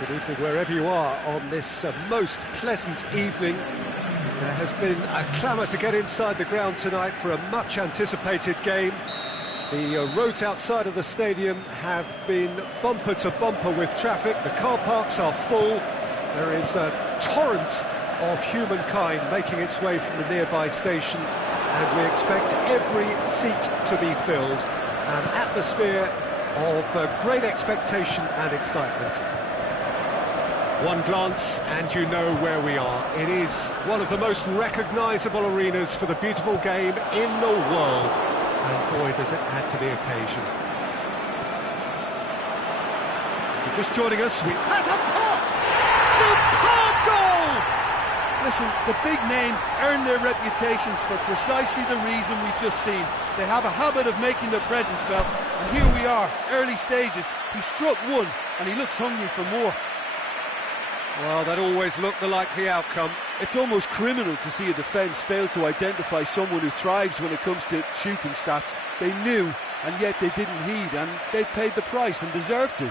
Good evening wherever you are on this most pleasant evening. There has been a clamour to get inside the ground tonight for a much anticipated game. The roads outside of the stadium have been bumper to bumper with traffic. The car parks are full. There is a torrent of humankind making its way from the nearby station, and we expect every seat to be filled. An atmosphere of great expectation and excitement. One glance and you know where we are. It is one of the most recognisable arenas for the beautiful game in the world. And boy, does it add to the occasion. If you're just joining us, we... That's a pop! Superb goal! Listen, the big names earn their reputations for precisely the reason we've just seen. They have a habit of making their presence felt. And here we are, early stages. He struck one and he looks hungry for more. Well, that always looked the likely outcome. It's almost criminal to see a defence fail to identify someone who thrives when it comes to shooting stats. They knew, and yet they didn't heed, and they've paid the price and deserve to.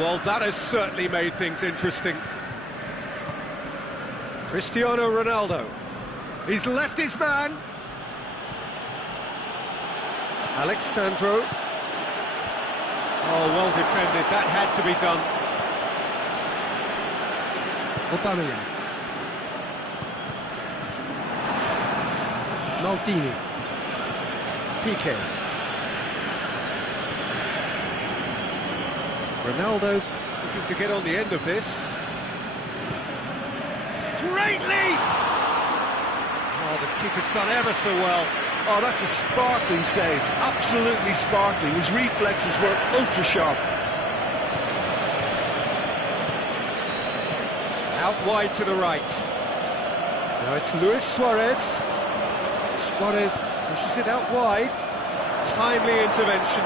Well, that has certainly made things interesting. Cristiano Ronaldo. He's left his man. Alexandro. Oh, well defended. That had to be done. Aubameyang. Maldini. Piqué. Ronaldo looking to get on the end of this. Great leap! Oh, the keeper's done ever so well. Oh, that's a sparkling save. Absolutely sparkling. His reflexes were ultra sharp. Out wide to the right. Now it's Luis Suarez. Suarez pushes it out wide. Timely intervention.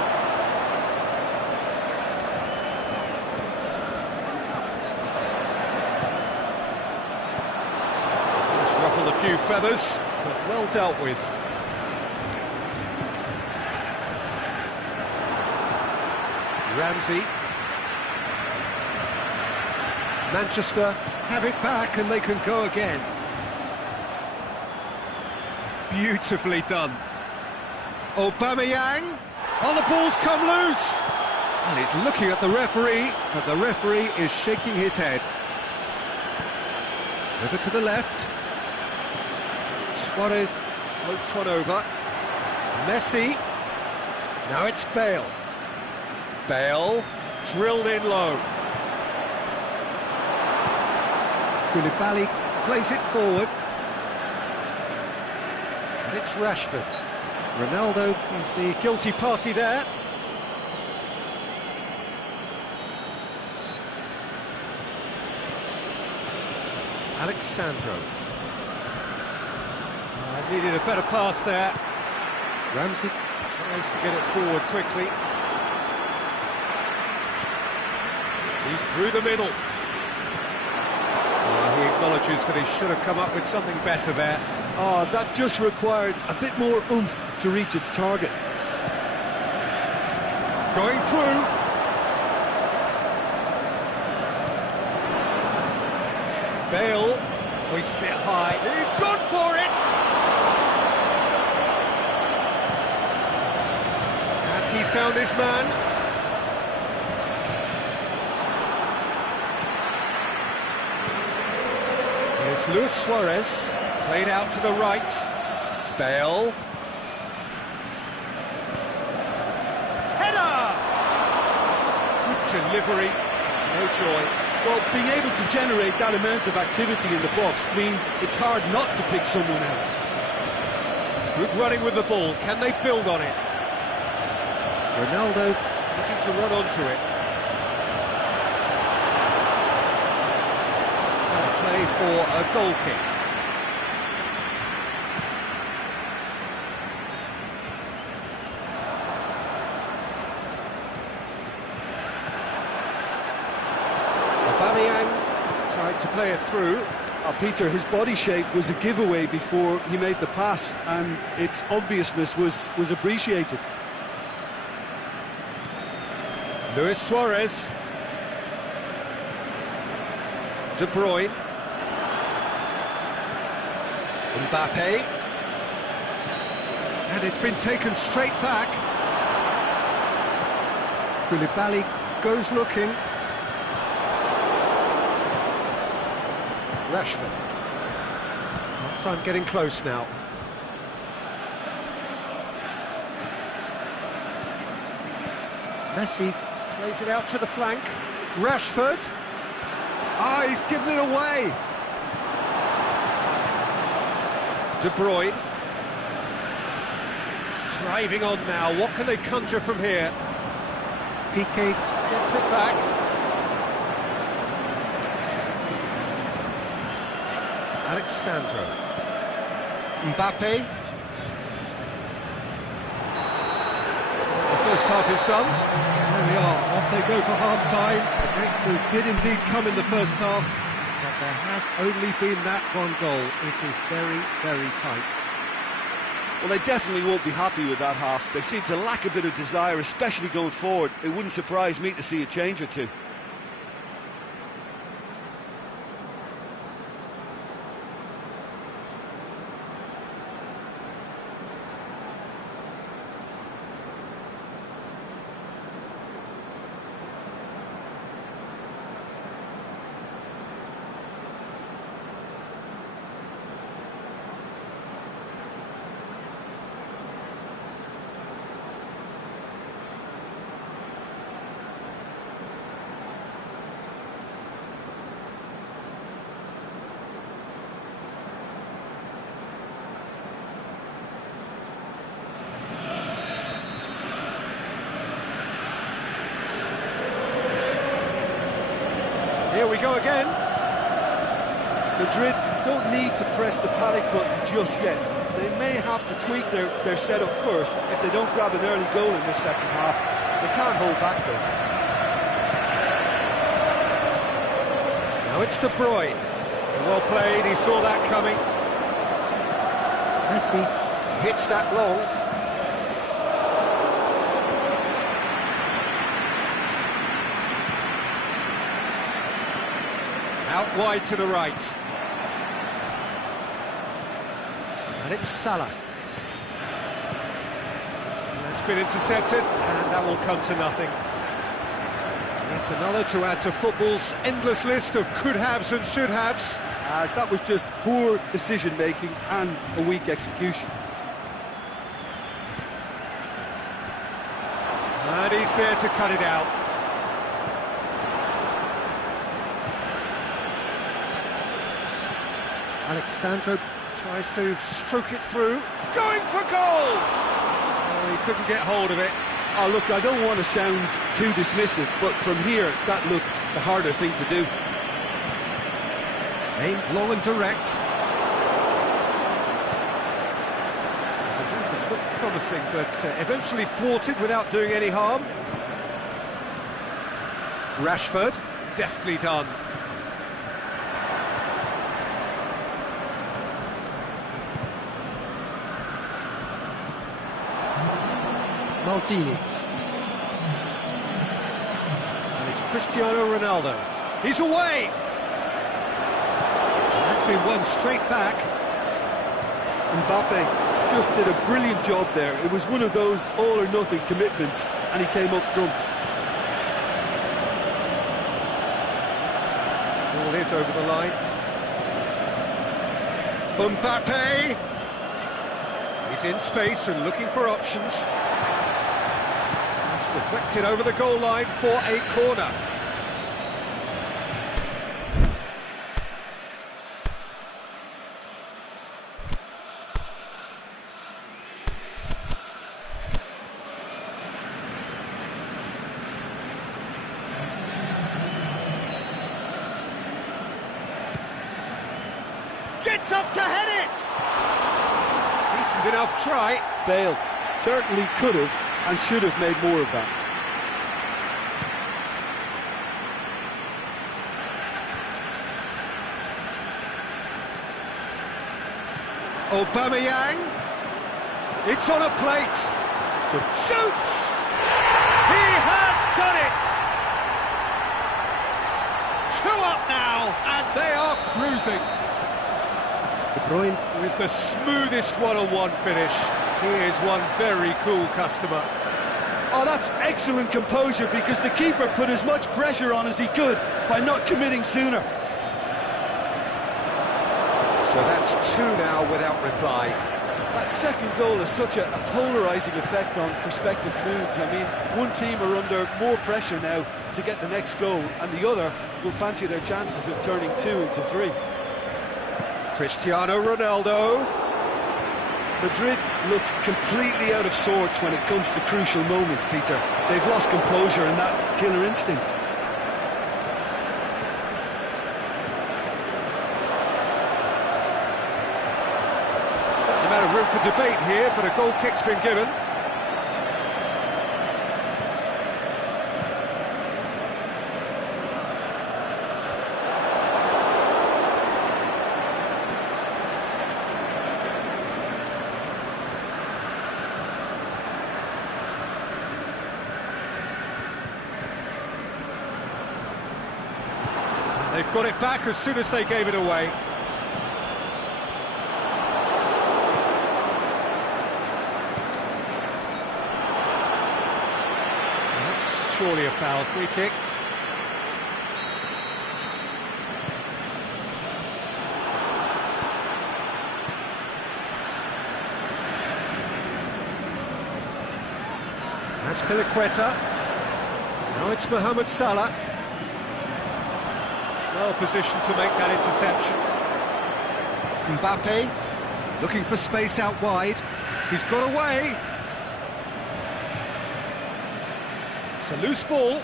few feathers, but well dealt with. Ramsey. Manchester have it back and they can go again. Beautifully done. Aubameyang. Oh, the ball's come loose. And he's looking at the referee, but the referee is shaking his head. Over to the left. Suarez floats one over. Messi. Now it's Bale. Bale drilled in low. Koulibaly plays it forward. And it's Rashford. Ronaldo is the guilty party there. Alexandro. Needed a better pass there. Ramsey tries to get it forward quickly. He's through the middle. He acknowledges that he should have come up with something better there. Oh, that just required a bit more oomph to reach its target. Going through. Bale hoists it high. He's gone for it! Has he found his man? Here's Luis Suarez, played out to the right. Bale. Header! Good delivery, no joy. Well, being able to generate that amount of activity in the box means it's hard not to pick someone out. Good running with the ball, can they build on it? Ronaldo looking to run onto it. Play for a goal kick. Aubameyang tried to play it through. Peter, his body shape was a giveaway before he made the pass, and its obviousness was appreciated. Luis Suarez. De Bruyne. Mbappe. And it's been taken straight back. Koulibaly goes looking. Rashford. Half-time getting close now. Messi plays it out to the flank. Rashford. Ah, he's given it away. De Bruyne. Driving on now. What can they conjure from here? Piqué gets it back. Alexandro. Mbappe. The first half is done. There we are, off they go for half-time. The breakthrough did indeed come in the first half, but there has only been that one goal. It is very, very tight. Well, they definitely won't be happy with that half. They seem to lack a bit of desire, especially going forward. It wouldn't surprise me to see a change or two. Here we go again. Madrid don't need to press the panic button just yet. They may have to tweak their setup first if they don't grab an early goal in this second half. They can't hold back though. Now it's De Bruyne. Well played, he saw that coming. Messi hits that long. Out wide to the right. And it's Salah. That's been intercepted, and that will come to nothing. Yet another to add to football's endless list of could-haves and should-haves. That was just poor decision-making and a weak execution. And he's there to cut it out. Alexandro tries to stroke it through. Going for goal! Oh, he couldn't get hold of it. Oh, look, I don't want to sound too dismissive, but from here, that looks the harder thing to do. Aimed long and direct. The move looked promising, but eventually thwarted without doing any harm. Rashford, deftly done. Martinez. And it's Cristiano Ronaldo. He's away! And that's been won straight back. Mbappe just did a brilliant job there. It was one of those all-or-nothing commitments, and he came up trumps. Ball is over the line. Mbappe! He's in space and looking for options. Deflected over the goal line for a corner. Gets up to head it! Decent enough try. Bale certainly could have and should have made more of that. Aubameyang. It's on a plate. Shoots! He has done it! 2 up now, and they are cruising. De Bruyne with the smoothest one-on-one finish. He is one very cool customer. Oh, that's excellent composure, because the keeper put as much pressure on as he could by not committing sooner. So that's 2 now without reply. That second goal has such a polarising effect on prospective moods. I mean, one team are under more pressure now to get the next goal, and the other will fancy their chances of turning 2 into 3. Cristiano Ronaldo. Madrid look completely out of sorts when it comes to crucial moments, Peter. They've lost composure and that killer instinct. Certain amount of room for debate here, but a goal kick's been given. They've got it back as soon as they gave it away. That's surely a foul. Free kick. That's Piliqueta. Now it's Mohamed Salah. Well positioned to make that interception. Mbappe looking for space out wide. He's got away. It's a loose ball.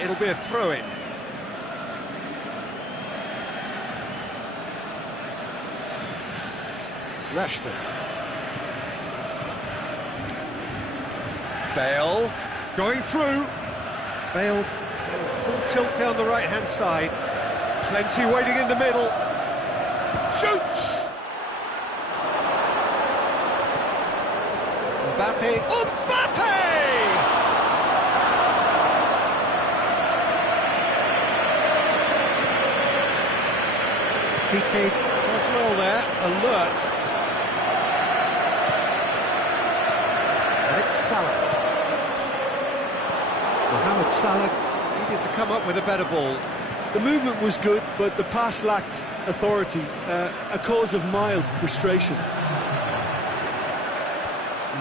It'll be a throw-in. Rashford. Bale. Going through. Bale going full tilt down the right-hand side. Plenty waiting in the middle. Shoots! Mbappe! Piqué does well there, alert. And it's Salah. Mohamed Salah needed to come up with a better ball. The movement was good, but the pass lacked authority, a cause of mild frustration.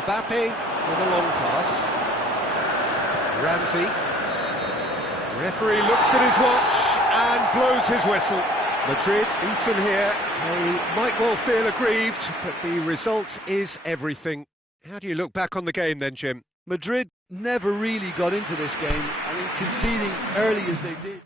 Mbappe with a long pass. Ramsey. Referee looks at his watch and blows his whistle. Madrid beaten here. They might well feel aggrieved, but the result is everything. How do you look back on the game then, Jim? Madrid never really got into this game, conceding early as they did.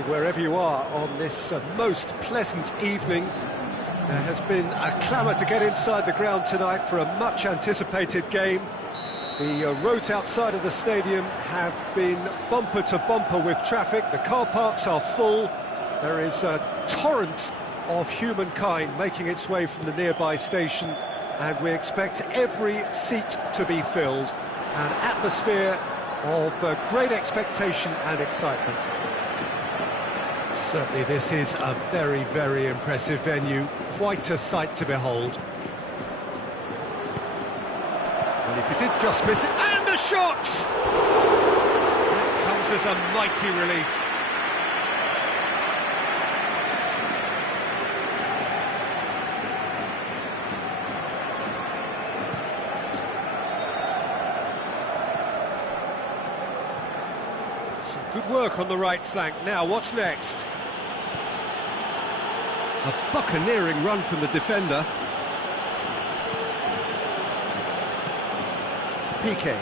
evening, wherever you are on this most pleasant evening. There has been a clamour to get inside the ground tonight for a much-anticipated game. The roads outside of the stadium have been bumper to bumper with traffic. The car parks are full. There is a torrent of humankind making its way from the nearby station, and we expect every seat to be filled. An atmosphere of great expectation and excitement. Certainly this is a very, very impressive venue. Quite a sight to behold. And if he did just miss it, and a shot! That comes as a mighty relief. Some good work on the right flank. Now, what's next? A buccaneering run from the defender. PK.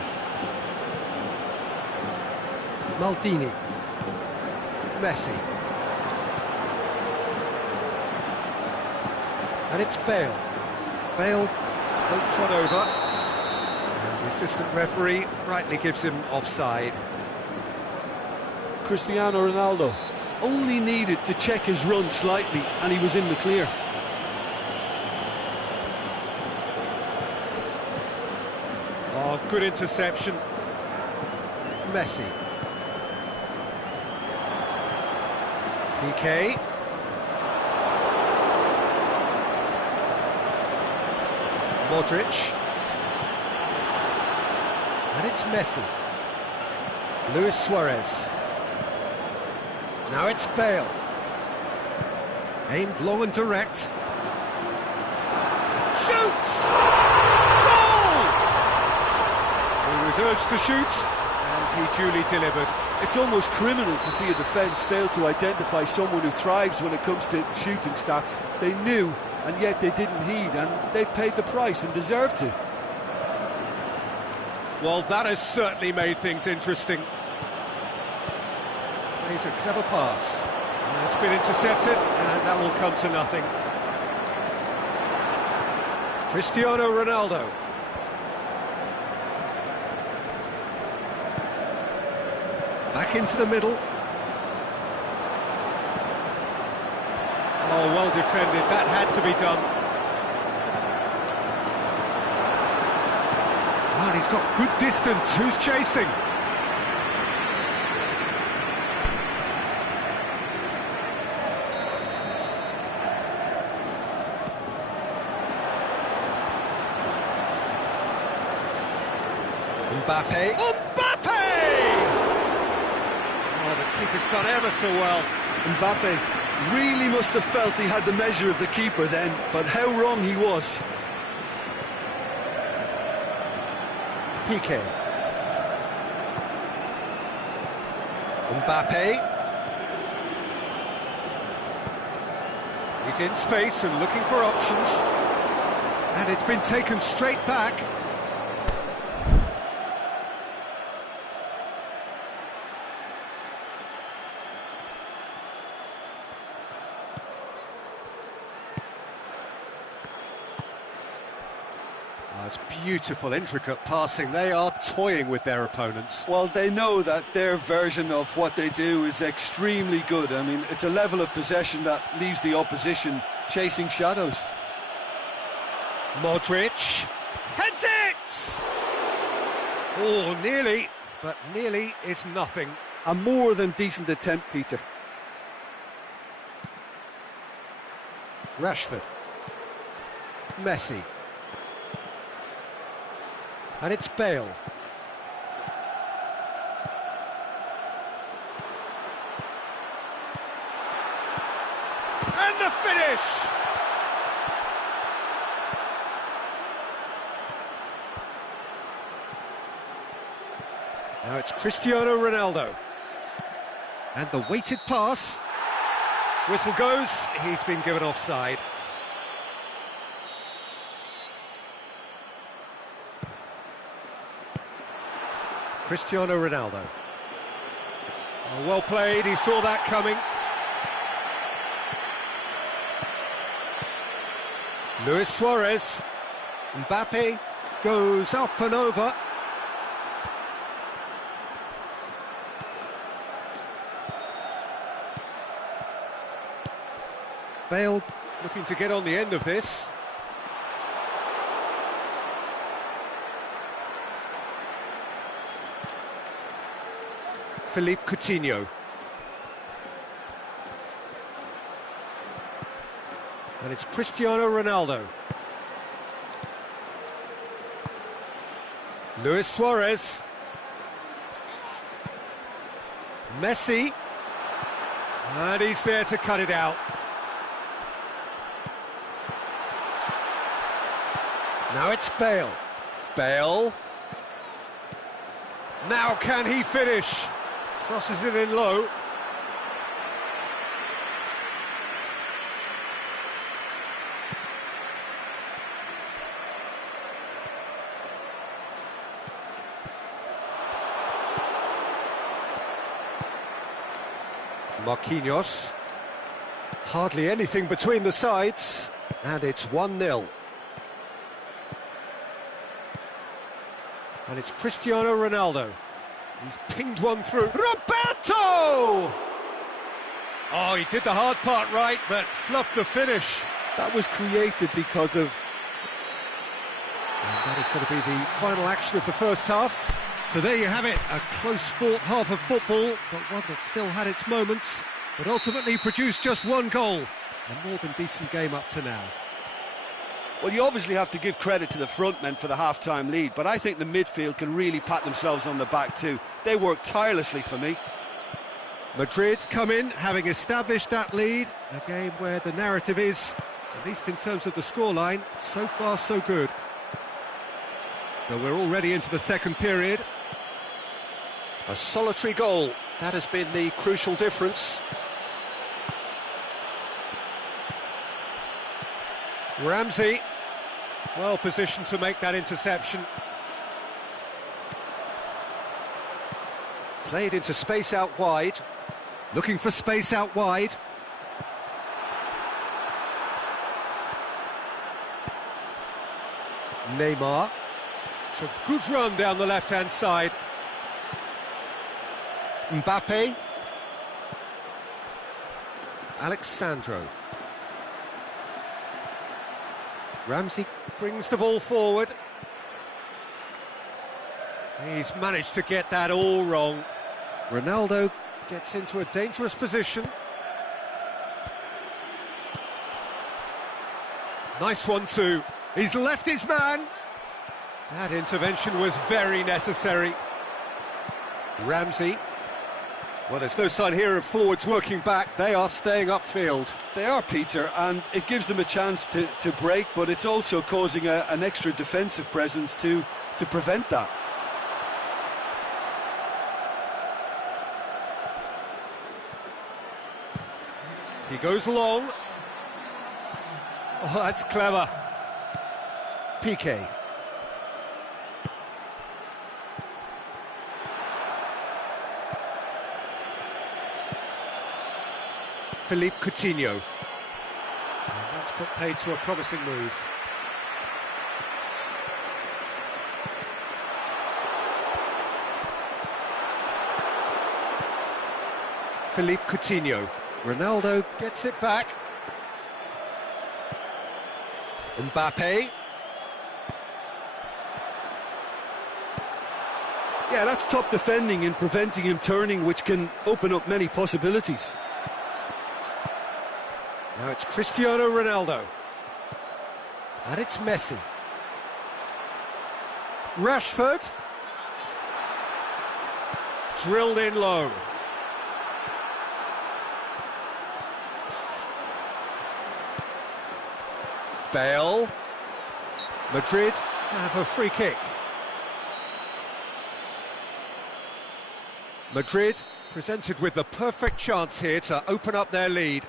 Maldini. Messi. And it's Bale. Bale floats one over. And the assistant referee rightly gives him offside. Cristiano Ronaldo only needed to check his run slightly and he was in the clear. Oh, good interception. Messi. PK. Modric. And it's Messi. Luis Suarez. Now it's Bale. Aimed long and direct. Shoots! Goal! He was urged to shoot, and he duly delivered. It's almost criminal to see a defence fail to identify someone who thrives when it comes to shooting stats. They knew, and yet they didn't heed, and they've paid the price and deserve to. Well, that has certainly made things interesting. Plays a clever pass. And it's been intercepted, and that will come to nothing. Cristiano Ronaldo. Back into the middle. Oh, well defended. That had to be done. Oh, and he's got good distance. Who's chasing? Mbappe. Mbappe! Oh, the keeper's done ever so well. Mbappe really must have felt he had the measure of the keeper then, but how wrong he was. PK. Mbappe. He's in space and looking for options. And it's been taken straight back. It's beautiful, intricate passing. They are toying with their opponents. Well, they know that their version of what they do is extremely good. I mean, it's a level of possession that leaves the opposition chasing shadows. Modric heads it! Oh, nearly, but nearly is nothing. A more than decent attempt, Peter. Rashford. Messi. And it's Bale. And the finish! Now it's Cristiano Ronaldo. And the weighted pass. Whistle goes, he's been given offside. Cristiano Ronaldo. Oh, well played, he saw that coming. Luis Suarez. Mbappe goes up and over. Bale looking to get on the end of this. Philippe Coutinho. And it's Cristiano Ronaldo. Luis Suarez. Messi. And he's there to cut it out. Now it's Bale. Bale. Now can he finish? Crosses it in low. Marquinhos. Hardly anything between the sides. And it's 1-0. And it's Cristiano Ronaldo. He's pinged one through. Roberto! Oh, he did the hard part right, but fluffed the finish. That was created because of... And that is going to be the final action of the first half. So there you have it, a close-fought half of football, but one that still had its moments, but ultimately produced just one goal. A more than decent game up to now. Well, you obviously have to give credit to the front men for the half-time lead, but I think the midfield can really pat themselves on the back too. They worked tirelessly for me. Madrid come in, having established that lead. A game where the narrative is, at least in terms of the scoreline, so far so good. So we're already into the second period. A solitary goal, that has been the crucial difference. Ramsey, well positioned to make that interception. Played into space out wide. Looking for space out wide. Neymar. It's a good run down the left-hand side. Mbappe. Alexandro. Ramsey brings the ball forward. He's managed to get that all wrong. Ronaldo gets into a dangerous position. Nice one too. He's left his man. That intervention was very necessary. Ramsey. Well, there's no sign here of forwards working back. They are staying upfield. They are, Peter, and it gives them a chance to break, but it's also causing an extra defensive presence to prevent that. He goes long. Oh, that's clever. Piqué. Philippe Coutinho. And that's put paid to a promising move. Philippe Coutinho. Ronaldo gets it back. Mbappe. Yeah, that's top defending and preventing him turning, which can open up many possibilities. Now it's Cristiano Ronaldo. And it's Messi. Rashford. Drilled in low. Bale. Madrid have a free kick. Madrid presented with the perfect chance here to open up their lead.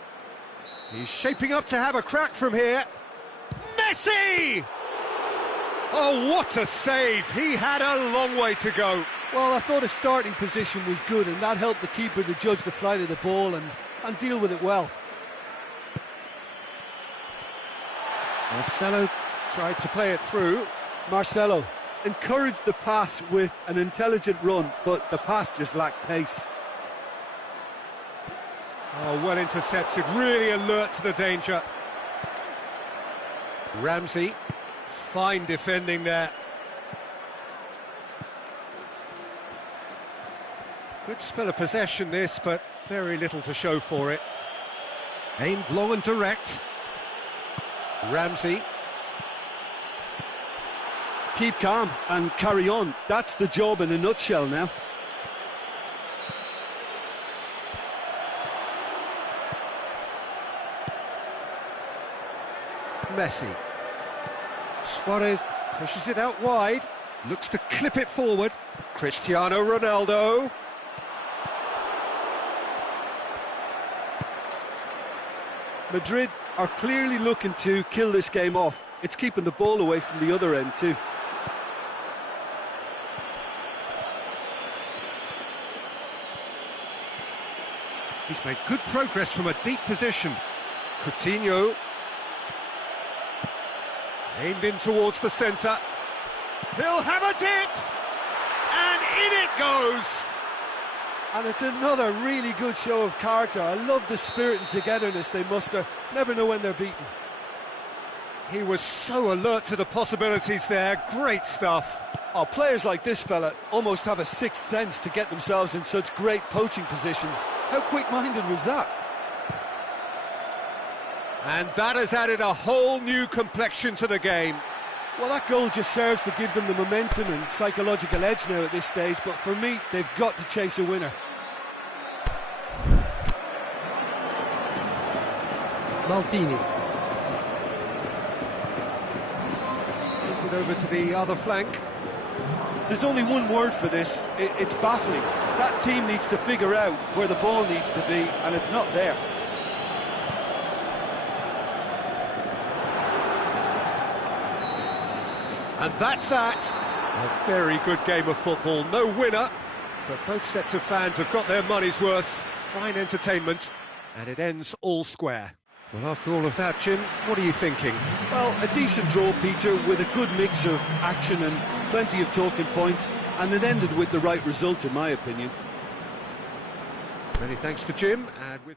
He's shaping up to have a crack from here. Messi! Oh, what a save! He had a long way to go. Well, I thought his starting position was good, and that helped the keeper to judge the flight of the ball and deal with it well. Marcelo tried to play it through. Marcelo encouraged the pass with an intelligent run, but the pass just lacked pace. Oh, well intercepted, really alert to the danger. Ramsey, fine defending there. Good spell of possession this, but very little to show for it. Aimed long and direct. Ramsey. Keep calm and carry on. That's the job in a nutshell now. Messi. Suarez pushes it out wide, looks to clip it forward. Cristiano Ronaldo. Madrid are clearly looking to kill this game off. It's keeping the ball away from the other end too. He's made good progress from a deep position. Coutinho. Aimed in towards the centre. He'll have a dip! And in it goes! And it's another really good show of character. I love the spirit and togetherness they muster. Never know when they're beaten. He was so alert to the possibilities there. Great stuff. Oh, players like this fella almost have a sixth sense to get themselves in such great poaching positions. How quick-minded was that? And that has added a whole new complexion to the game. Well, that goal just serves to give them the momentum and psychological edge now at this stage, but for me, they've got to chase a winner. Maldini. Gives it over to the other flank. There's only one word for this. It's baffling. That team needs to figure out where the ball needs to be, and it's not there. And that's that. A very good game of football. No winner, but both sets of fans have got their money's worth. Fine entertainment, and it ends all square. Well, after all of that, Jim, what are you thinking? Well, a decent draw, Peter, with a good mix of action and plenty of talking points, and it ended with the right result, in my opinion. Many thanks to Jim, and with...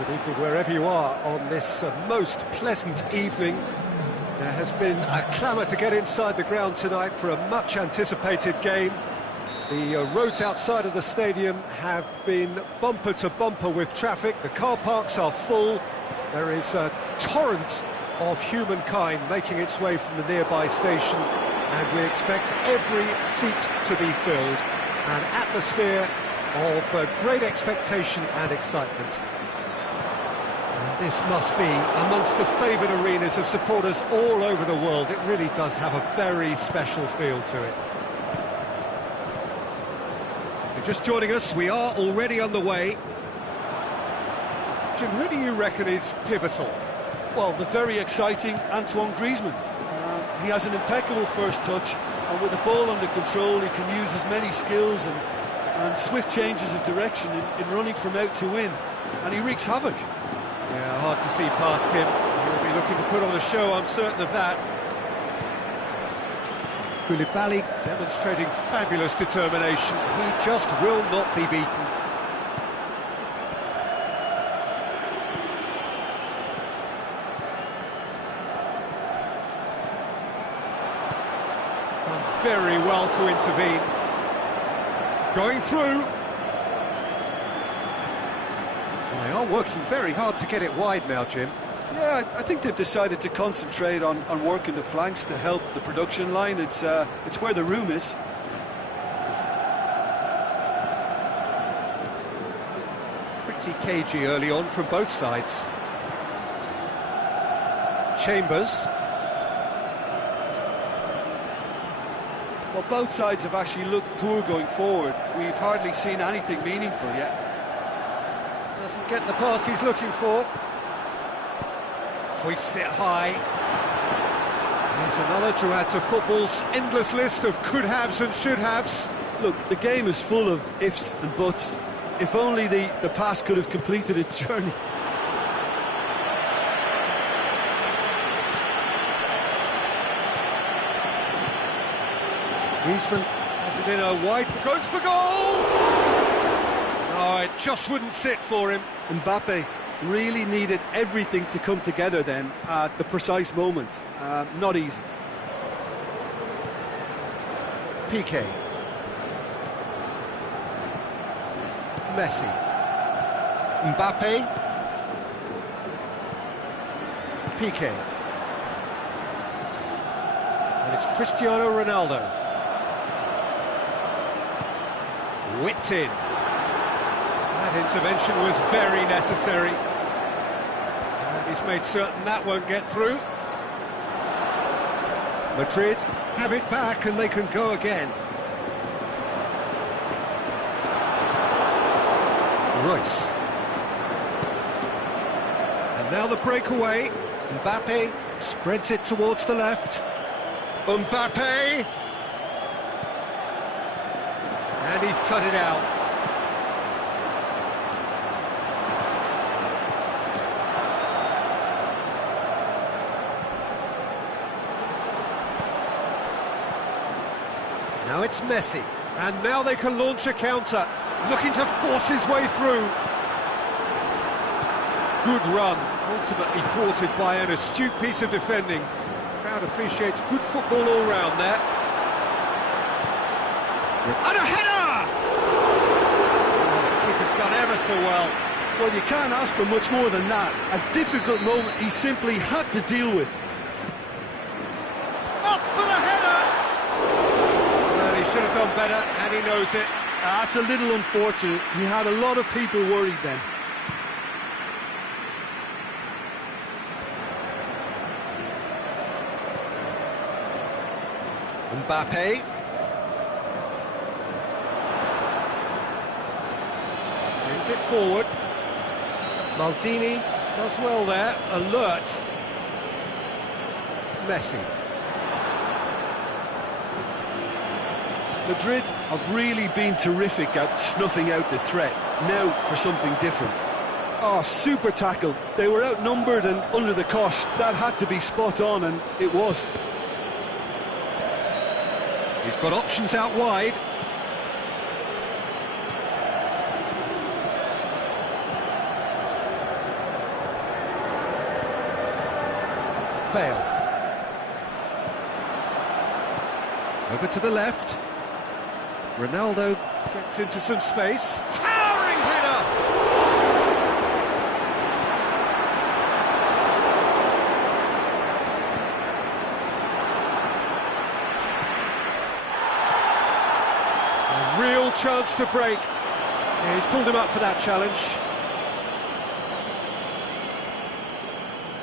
Good evening wherever you are on this most pleasant evening. There has been a clamour to get inside the ground tonight for a much anticipated game. The roads outside of the stadium have been bumper to bumper with traffic. The car parks are full. There is a torrent of humankind making its way from the nearby station, and we expect every seat to be filled. An atmosphere of great expectation and excitement. And this must be amongst the favoured arenas of supporters all over the world. It really does have a very special feel to it. If you're just joining us, we are already underway. Jim, who do you reckon is pivotal? Well, the very exciting M3Gz409's. He has an impeccable first touch, and with the ball under control, he can use his many skills and swift changes of direction in running from out to in, and he wreaks havoc. Yeah, hard to see past him. He'll be looking to put on a show, I'm certain of that. Koulibaly demonstrating fabulous determination. He just will not be beaten. Done very well to intervene. Going through. They are working very hard to get it wide now, Jim. Yeah, I think they've decided to concentrate on working the flanks to help the production line. It's where the room is. Pretty cagey early on from both sides. Chambers. Well, both sides have actually looked poor going forward. We've hardly seen anything meaningful yet. Doesn't get the pass he's looking for. Hoists it high. There's another to add to football's endless list of could-haves and should-haves. Look, the game is full of ifs and buts. If only the pass could have completed its journey. Griezmann has it in a wide, goes for goal! No, it just wouldn't sit for him. Mbappe really needed everything to come together then at the precise moment. Not easy. Piqué. Messi. Mbappe. Piqué. And it's Cristiano Ronaldo. Whipped in. That intervention was very necessary. And he's made certain that won't get through. Madrid have it back and they can go again. Royce. And now the breakaway. Mbappe spreads it towards the left. Mbappe! And he's cut it out. Now it's Messi, and now they can launch a counter, looking to force his way through. Good run, ultimately thwarted by an astute piece of defending. Crowd appreciates good football all round there. And a header! Oh, the keeper's done ever so well. Well, you can't ask for much more than that. A difficult moment he simply had to deal with. Up for the header! Well, he should have done better, and he knows it. That's a little unfortunate. He had a lot of people worried then. Mbappe. Brings it forward. Maldini does well there, alert. Messi. Madrid have really been terrific at snuffing out the threat. Now for something different. Oh, super tackle. They were outnumbered and under the cosh. That had to be spot on, and it was. He's got options out wide. Bale. Over to the left. Ronaldo gets into some space. Towering header! A real chance to break. Yeah, he's pulled him up for that challenge.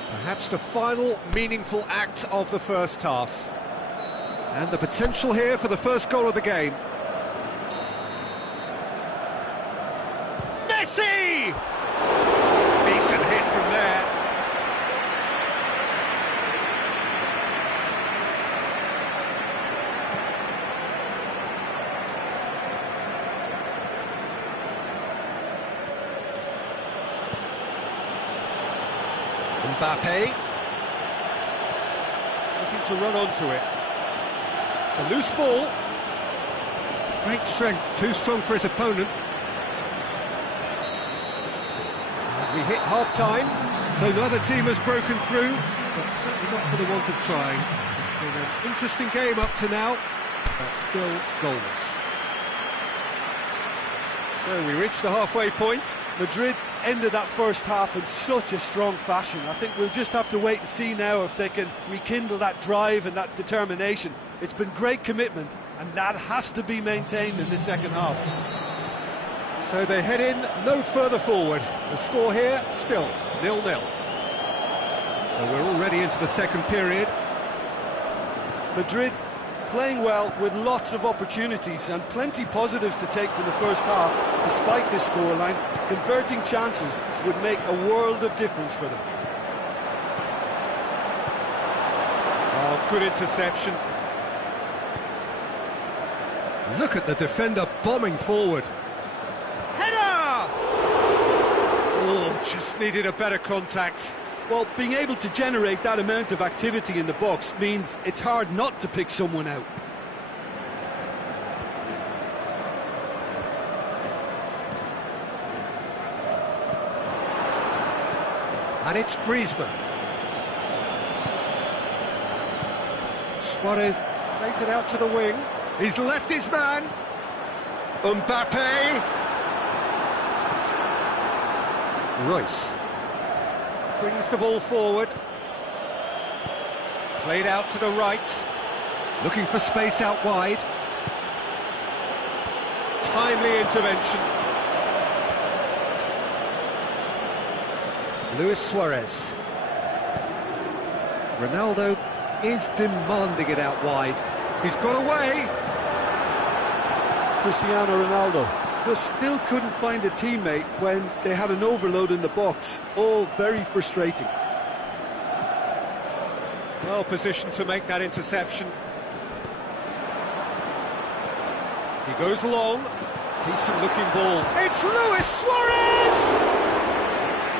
Perhaps the final meaningful act of the first half. And the potential here for the first goal of the game. Messi! Decent hit from there. Mbappe. Looking to run onto it. It's a loose ball. Great strength, too strong for his opponent. And we hit half-time, so neither team has broken through, but certainly not for the want of trying. It's been an interesting game up to now, but still goalless. So we reached the halfway point. Madrid ended that first half in such a strong fashion. I think we'll just have to wait and see now if they can rekindle that drive and that determination. It's been great commitment, and that has to be maintained in the second half. So they head in no further forward. The score here, still 0-0. So we're already into the second period. Madrid playing well with lots of opportunities and plenty positives to take from the first half. Despite this scoreline, converting chances would make a world of difference for them. Oh, good interception. Look at the defender bombing forward. Header! Oh, just needed a better contact. Well, being able to generate that amount of activity in the box means it's hard not to pick someone out. And it's Griezmann. Suarez plays it out to the wing. He's left his man. Mbappe. Royce brings the ball forward. Played out to the right. Looking for space out wide. Timely intervention. Luis Suarez. Ronaldo is demanding it out wide. He's got away. Cristiano Ronaldo just still couldn't find a teammate when they had an overload in the box. All very frustrating. Well positioned to make that interception. He goes long. Decent looking ball. It's Luis Suarez!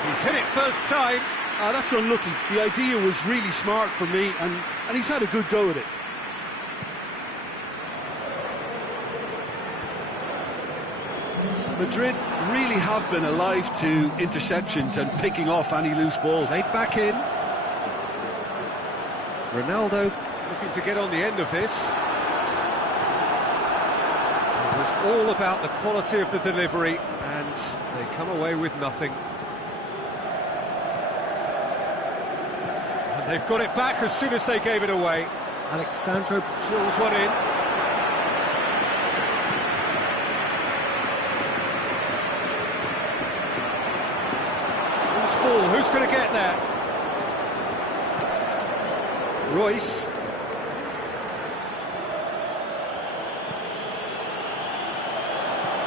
He's hit it first time. That's unlucky. The idea was really smart for me, and he's had a good go at it. Madrid really have been alive to interceptions and picking off any loose balls. Played back in. Ronaldo looking to get on the end of this. It was all about the quality of the delivery, and they come away with nothing. And they've got it back as soon as they gave it away. Alexandro drills one in. Ball. Who's going to get there? Royce.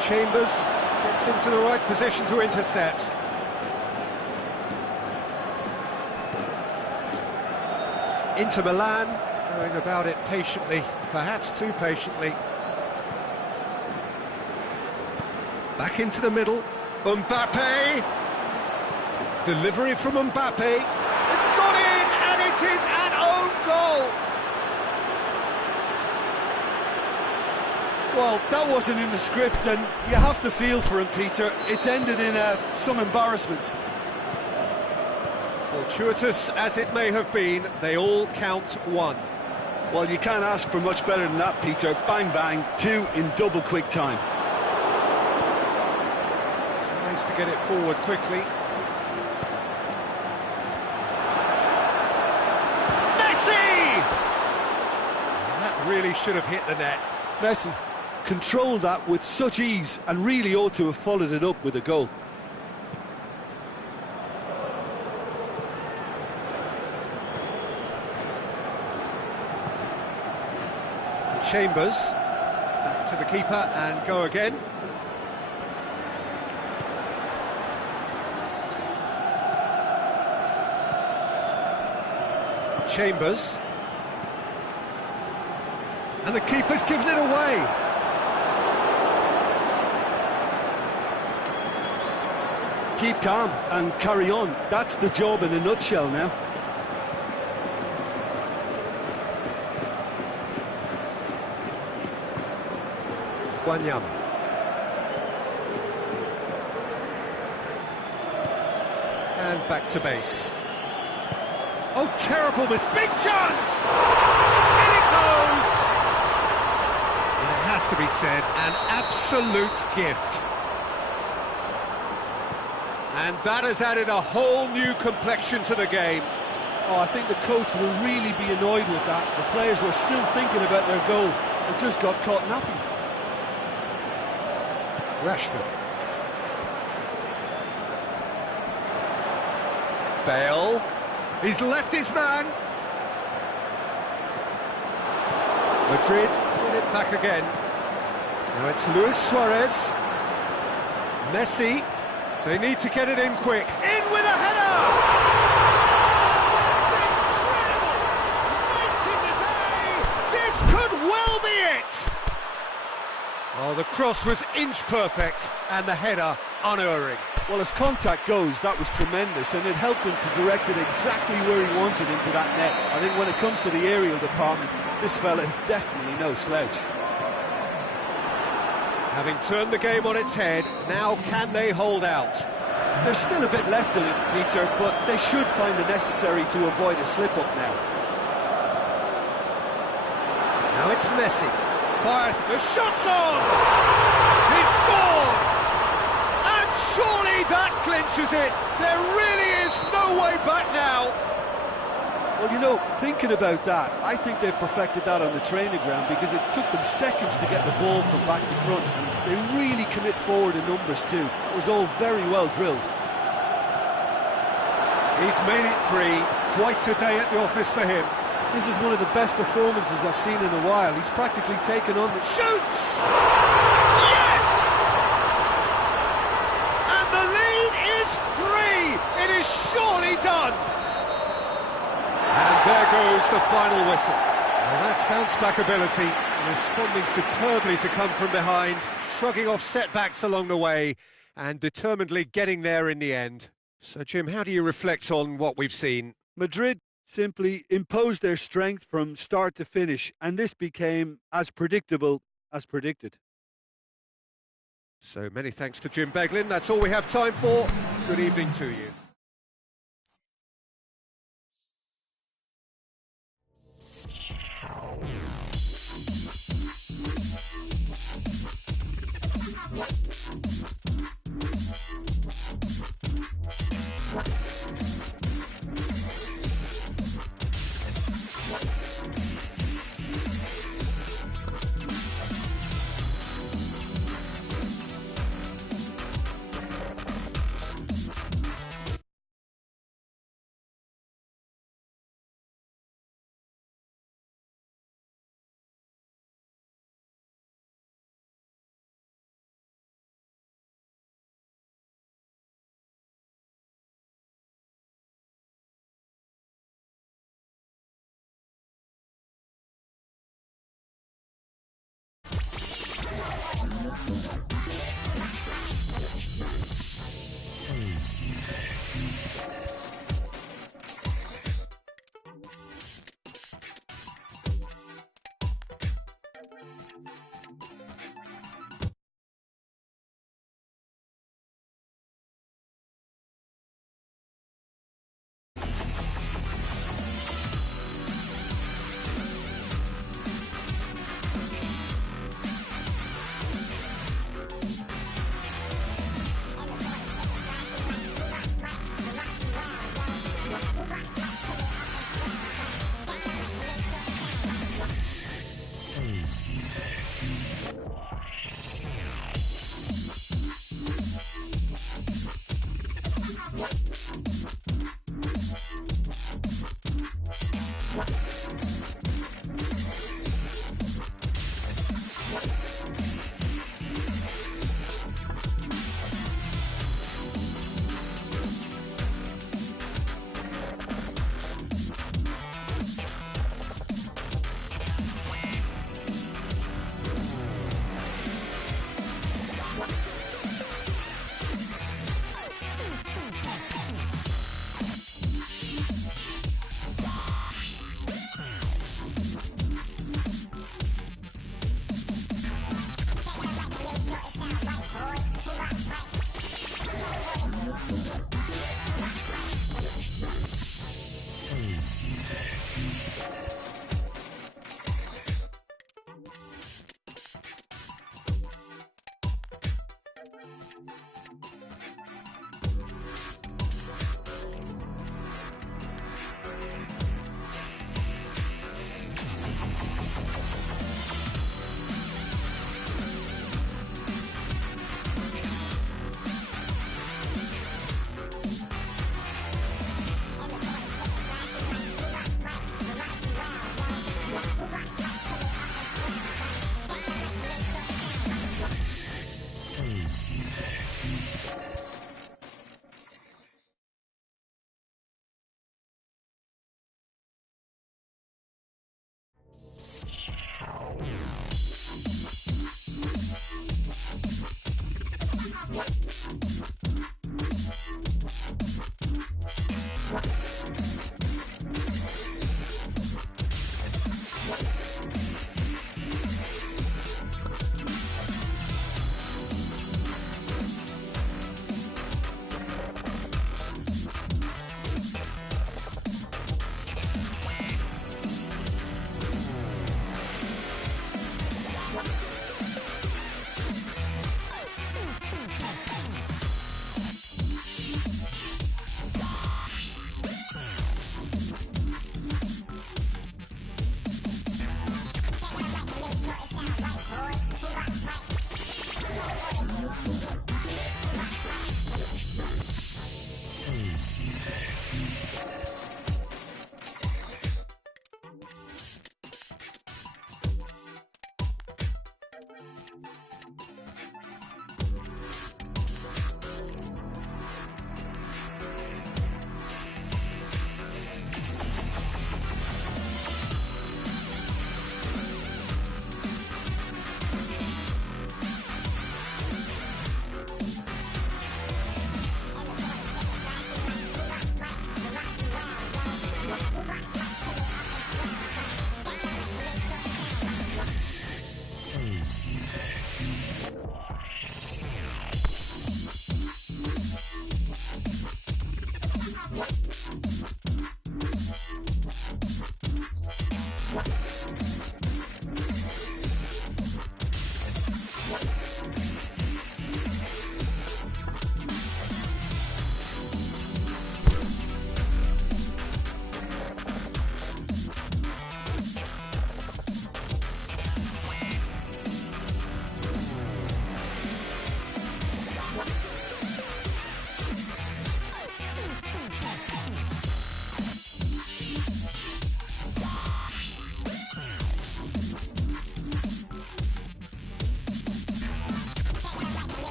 Chambers gets into the right position to intercept. Inter Milan going about it patiently, perhaps too patiently. Back into the middle. Mbappe. Delivery from Mbappe. It's gone in, and it is an own goal. Well, that wasn't in the script, and you have to feel for him, Peter. It's ended in some embarrassment. Fortuitous as it may have been, they all count one. Well, you can't ask for much better than that, Peter. Bang, bang, two in double quick time. Tries to get it forward quickly. Really should have hit the net. Messi controlled that with such ease and really ought to have followed it up with a goal. Chambers back to the keeper and go again. Chambers. And the keeper's given it away. Keep calm and carry on. That's the job in a nutshell now. Wanyama. And back to base. Oh, terrible miss. Big chance! In it goes! And it has to be said, an absolute gift. And that has added a whole new complexion to the game. Oh, I think the coach will really be annoyed with that. The players were still thinking about their goal and just got caught napping. Rashford. Bale. He's left his man. Madrid get it back again. Now it's Luis Suarez. Messi. They need to get it in quick. In with a header! Oh, the cross was inch perfect, and the header unerring. Well, as contact goes, that was tremendous, and it helped him to direct it exactly where he wanted into that net. I think when it comes to the aerial department, this fella is definitely no slouch. Having turned the game on its head, now can they hold out? There's still a bit left in it, Peter, but they should find the necessary to avoid a slip-up now. Now it's Messi. Fires, the shot's on! He scored! And surely that clinches it! There really is no way back now! Well, you know, thinking about that, I think they've perfected that on the training ground because it took them seconds to get the ball from back to front. They really commit forward in numbers too. It was all very well drilled. He's made it three. Quite a day at the office for him. This is one of the best performances I've seen in a while. He's practically taken on the... Shoots! Yes! And the lead is 3! It is surely done! And there goes the final whistle. Well, that's bounce-back ability, responding superbly to come from behind, shrugging off setbacks along the way, and determinedly getting there in the end. So, Jim, how do you reflect on what we've seen? Madrid simply imposed their strength from start to finish, and this became as predictable as predicted. So many thanks to Jim Beglin. That's all we have time for. Good evening to you.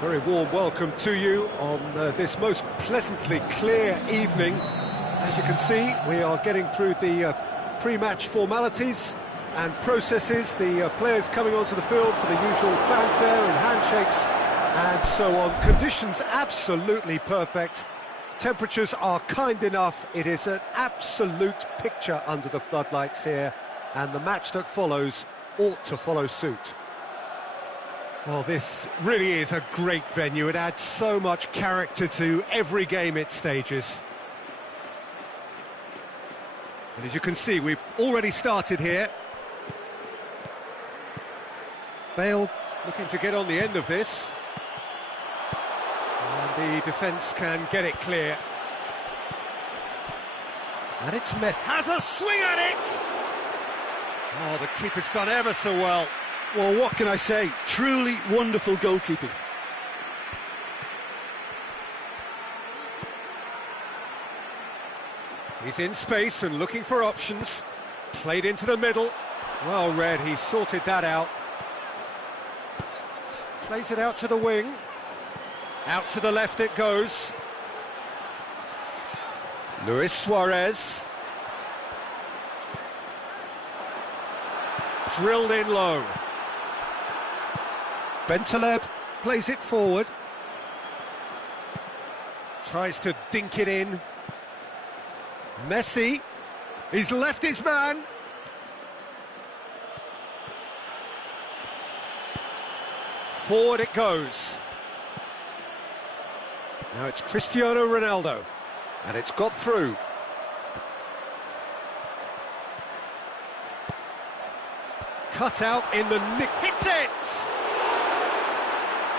Very warm welcome to you on this most pleasantly clear evening. As you can see, we are getting through the pre-match formalities and processes, the players coming onto the field for the usual fanfare and handshakes and so on. Conditions absolutely perfect. Temperatures are kind enough. It is an absolute picture under the floodlights here, and the match that follows ought to follow suit. Well, this really is a great venue. It adds so much character to every game it stages. And as you can see, we've already started here. Bale looking to get on the end of this. And the defence can get it clear. And it's Messi. Has a swing at it! Oh, the keeper's done ever so well. Well, what can I say? Truly wonderful goalkeeping. He's in space and looking for options. Played into the middle. Well read, he sorted that out. Plays it out to the wing. Out to the left it goes. Luis Suarez. Drilled in low. Bentaleb plays it forward. Tries to dink it in. Messi. He's left his man. Forward it goes. Now it's Cristiano Ronaldo. And it's got through. Cut out in the nick. Hits it!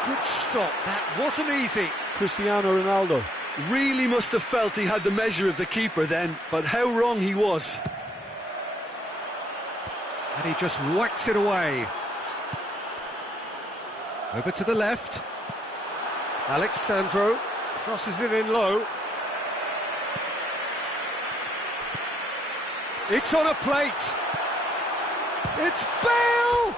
Good stop. That wasn't easy. Cristiano Ronaldo really must have felt he had the measure of the keeper then, but how wrong he was. And he just whacks it away. Over to the left. Alexandro crosses it in low. It's on a plate. It's Bale!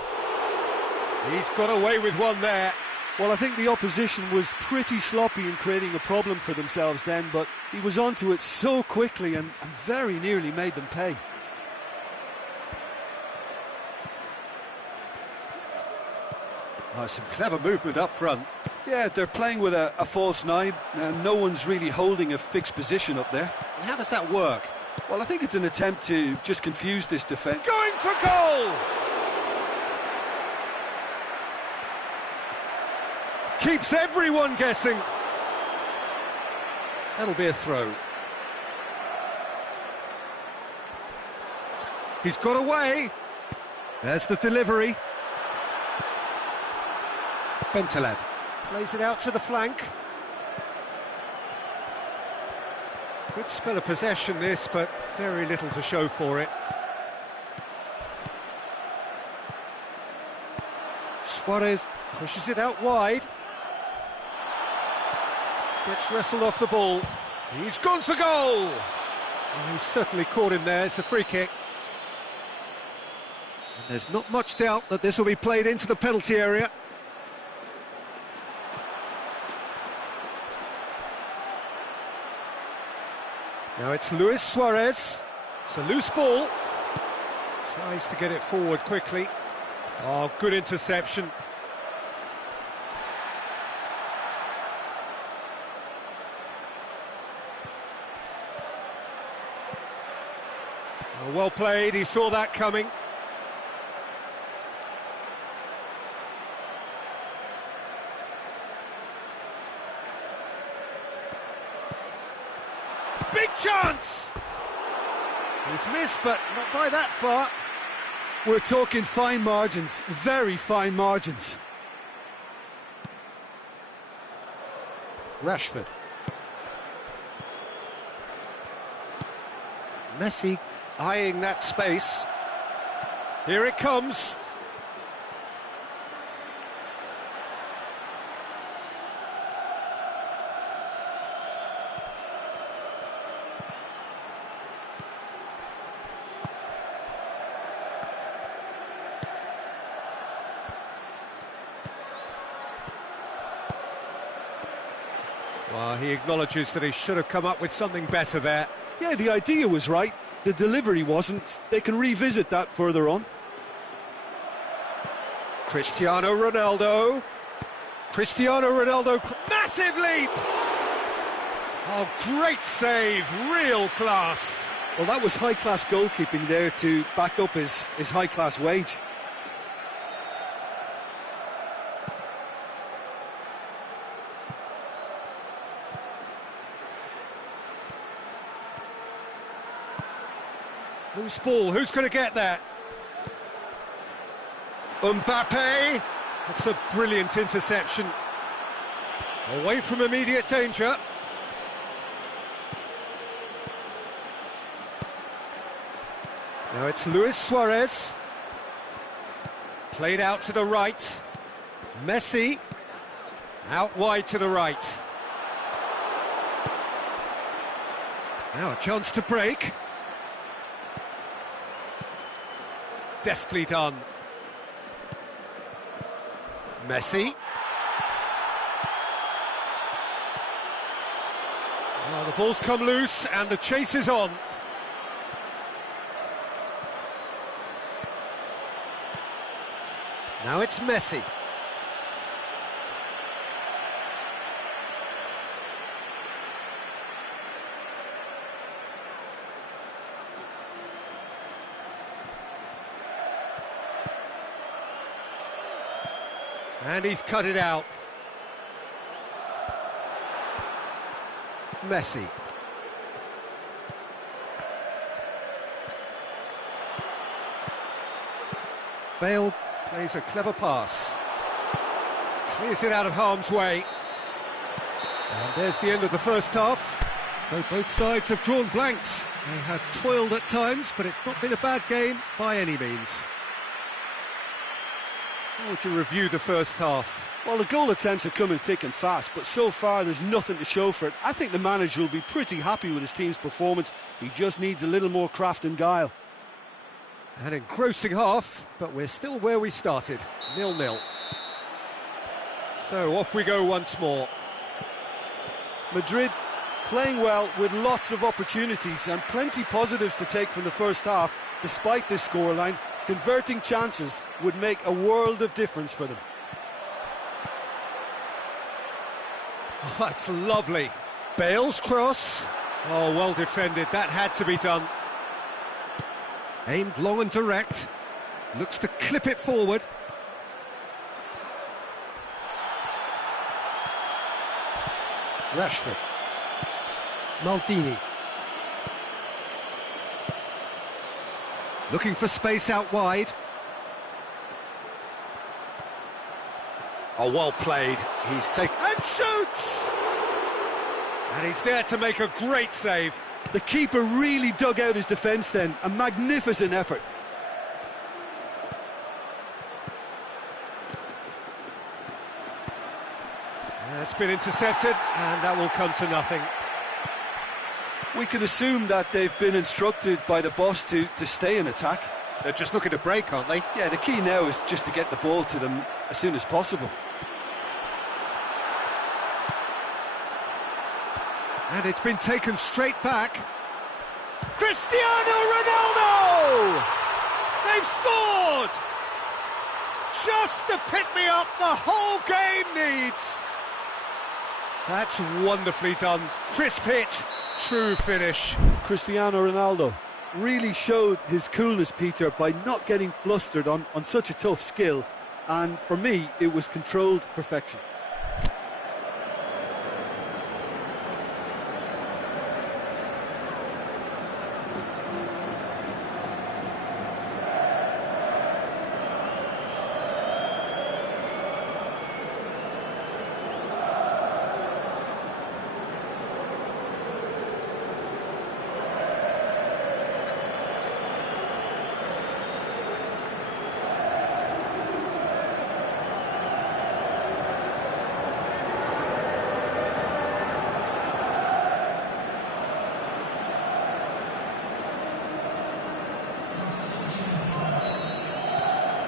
He's got away with one there. Well, I think the opposition was pretty sloppy in creating a problem for themselves then, but he was onto it so quickly and very nearly made them pay. Oh, some clever movement up front. Yeah, they're playing with a false nine, and no one's really holding a fixed position up there. And how does that work? Well, I think it's an attempt to just confuse this defence. Going for goal! Keeps everyone guessing. That'll be a throw. He's got away. There's the delivery. Bentaleb plays it out to the flank. Good spell of possession this, but very little to show for it. Suarez pushes it out wide. Gets wrestled off the ball. He's gone for goal! And he's certainly caught him there. It's a free kick. And there's not much doubt that this will be played into the penalty area. Now it's Luis Suarez. It's a loose ball. Tries to get it forward quickly. Oh, good interception. Oh, well played, he saw that coming. Big chance! He's missed, but not by that far. We're talking fine margins, very fine margins. Rashford. Messi eyeing that space. Here it comes. Well, he acknowledges that he should have come up with something better there. Yeah, the idea was right, the delivery wasn't. They can revisit that further on. Cristiano Ronaldo. Cristiano Ronaldo, massive leap! Oh, great save, real class. Well, that was high-class goalkeeping there to back up his high-class wage. Loose ball, who's going to get that? Mbappe! That's a brilliant interception. Away from immediate danger. Now it's Luis Suarez. Played out to the right. Messi. Out wide to the right. Now a chance to break. Deftly done. Messi. Well, the ball's come loose and the chase is on. Now it's Messi. And he's cut it out. Messi. Bale plays a clever pass. Clears it out of harm's way. And there's the end of the first half. So both sides have drawn blanks. They have toiled at times, but it's not been a bad game by any means. How would you review the first half? Well, the goal attempts are coming thick and fast, but so far there's nothing to show for it. I think the manager will be pretty happy with his team's performance. He just needs a little more craft and guile. An engrossing half, but we're still where we started, 0-0. So off we go once more. Madrid playing well with lots of opportunities and plenty positives to take from the first half. Despite this scoreline, converting chances would make a world of difference for them. Oh, that's lovely. Bale's cross. Oh, well defended. That had to be done. Aimed long and direct. Looks to clip it forward. Rashford. Maldini. Looking for space out wide. Oh, well played. He's taken and shoots! And he's there to make a great save. The keeper really dug out his defence then. A magnificent effort. It's been intercepted, and that will come to nothing. We can assume that they've been instructed by the boss to stay in attack. They're just looking to break, aren't they? Yeah, the key now is just to get the ball to them as soon as possible. And it's been taken straight back. Cristiano Ronaldo! They've scored! Just the pick-me-up the whole game needs. That's wonderfully done. Crisp hit, true finish. Cristiano Ronaldo really showed his coolness, Peter, by not getting flustered on such a tough skill. And for me, it was controlled perfection.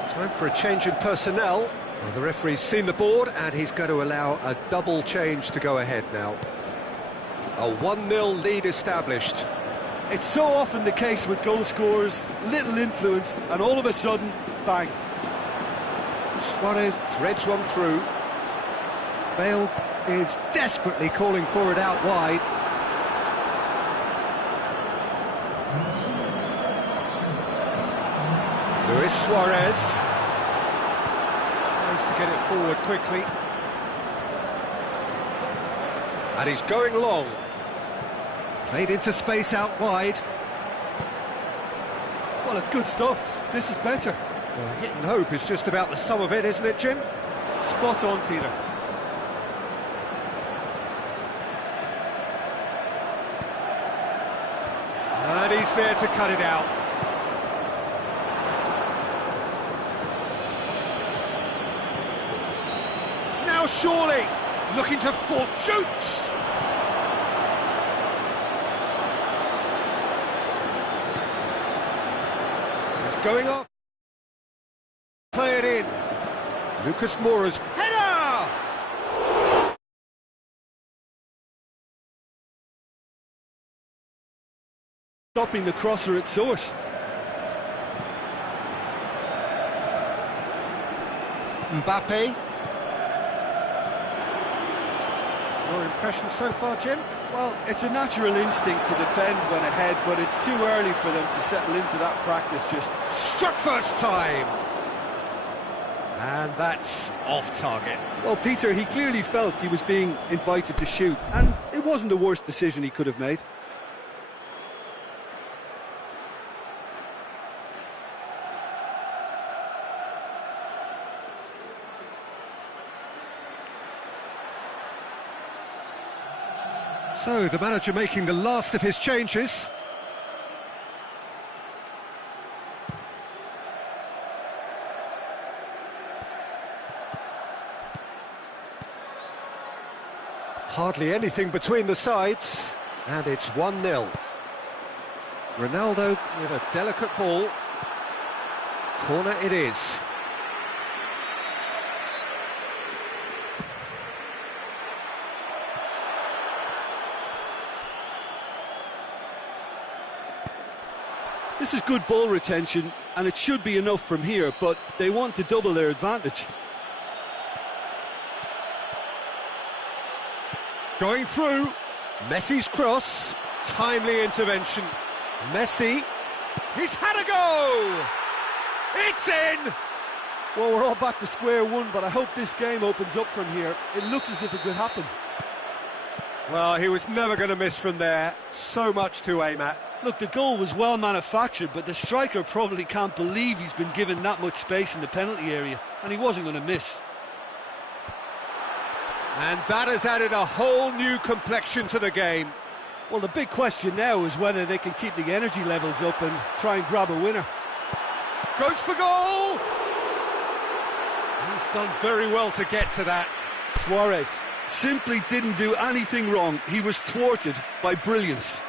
Time for a change in personnel. Well, the referee's seen the board and he's going to allow a double change to go ahead now. A 1-0 lead established. It's so often the case with goal scorers, little influence, and all of a sudden, bang. Suarez threads one through. Bale is desperately calling for it out wide. Luis Suarez tries to get it forward quickly. And he's going long. Played into space out wide. Well, it's good stuff. This is better. Well, hit and hope is just about the sum of it, isn't it, Jim? Spot on, Peter. And he's there to cut it out. Now surely, looking to force, shoots! He's going off. Play it in. Lucas Moura's header! Stopping the crosser at source. Mbappe. Your impression so far, Jim? Well, it's a natural instinct to defend when ahead, but it's too early for them to settle into that practice just. Struck first time! And that's off target. Well, Peter, he clearly felt he was being invited to shoot, and it wasn't the worst decision he could have made. So, the manager making the last of his changes. Hardly anything between the sides, and it's 1-0. Ronaldo with a delicate ball. Corner it is. This is good ball retention, and it should be enough from here, but they want to double their advantage. Going through, Messi's cross, timely intervention. Messi, he's had a go! It's in! Well, we're all back to square one, but I hope this game opens up from here. It looks as if it could happen. Well, he was never going to miss from there. So much to aim at. Look, the goal was well manufactured, but the striker probably can't believe he's been given that much space in the penalty area, and he wasn't going to miss. And that has added a whole new complexion to the game. Well, the big question now is whether they can keep the energy levels up and try and grab a winner. Goes for goal! He's done very well to get to that. Suarez simply didn't do anything wrong. He was thwarted by brilliance.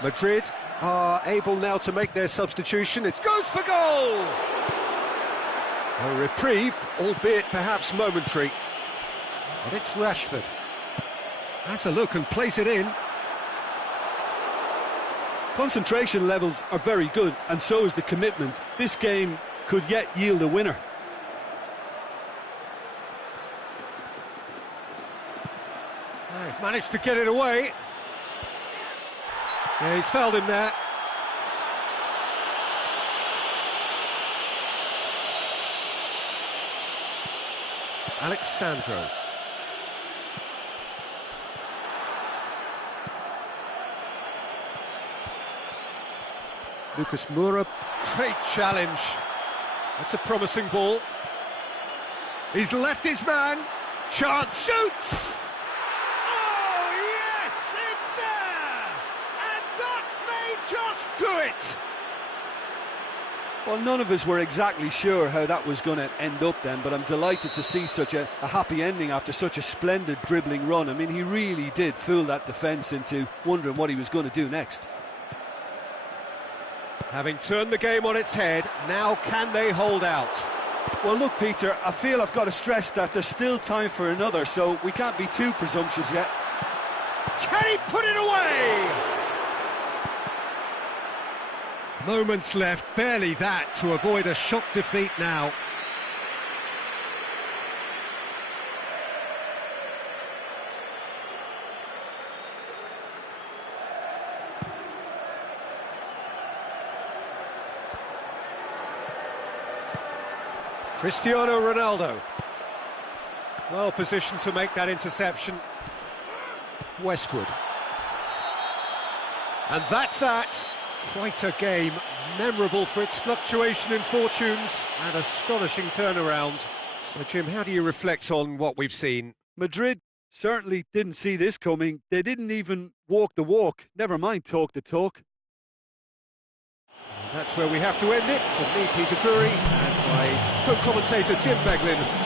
Madrid are able now to make their substitution. It goes for goal! A reprieve, albeit perhaps momentary. And it's Rashford. Has a look and plays it in. Concentration levels are very good, and so is the commitment. This game could yet yield a winner. They've managed to get it away. Yeah, he's fouled him there. Alexandro. Lucas Moura, great challenge. That's a promising ball. He's left his man. Chance, shoots! Oh, yes, it's there! And that may just do it! Well, none of us were exactly sure how that was going to end up then, but I'm delighted to see such a happy ending after such a splendid dribbling run. I mean, he really did fool that defence into wondering what he was going to do next. Having turned the game on its head, now can they hold out? Well, look, Peter, I feel I've got to stress that there's still time for another, so we can't be too presumptuous yet. Can he put it away? Moments left, barely that, to avoid a shock defeat now. Cristiano Ronaldo. Well positioned to make that interception. Westwood. And that's that. Quite a game, memorable for its fluctuation in fortunes and astonishing turnaround. So, Jim, how do you reflect on what we've seen? Madrid certainly didn't see this coming. They didn't even walk the walk, never mind talk the talk. That's where we have to end it. From me, Peter Drury, and my co-commentator, Jim Beglin.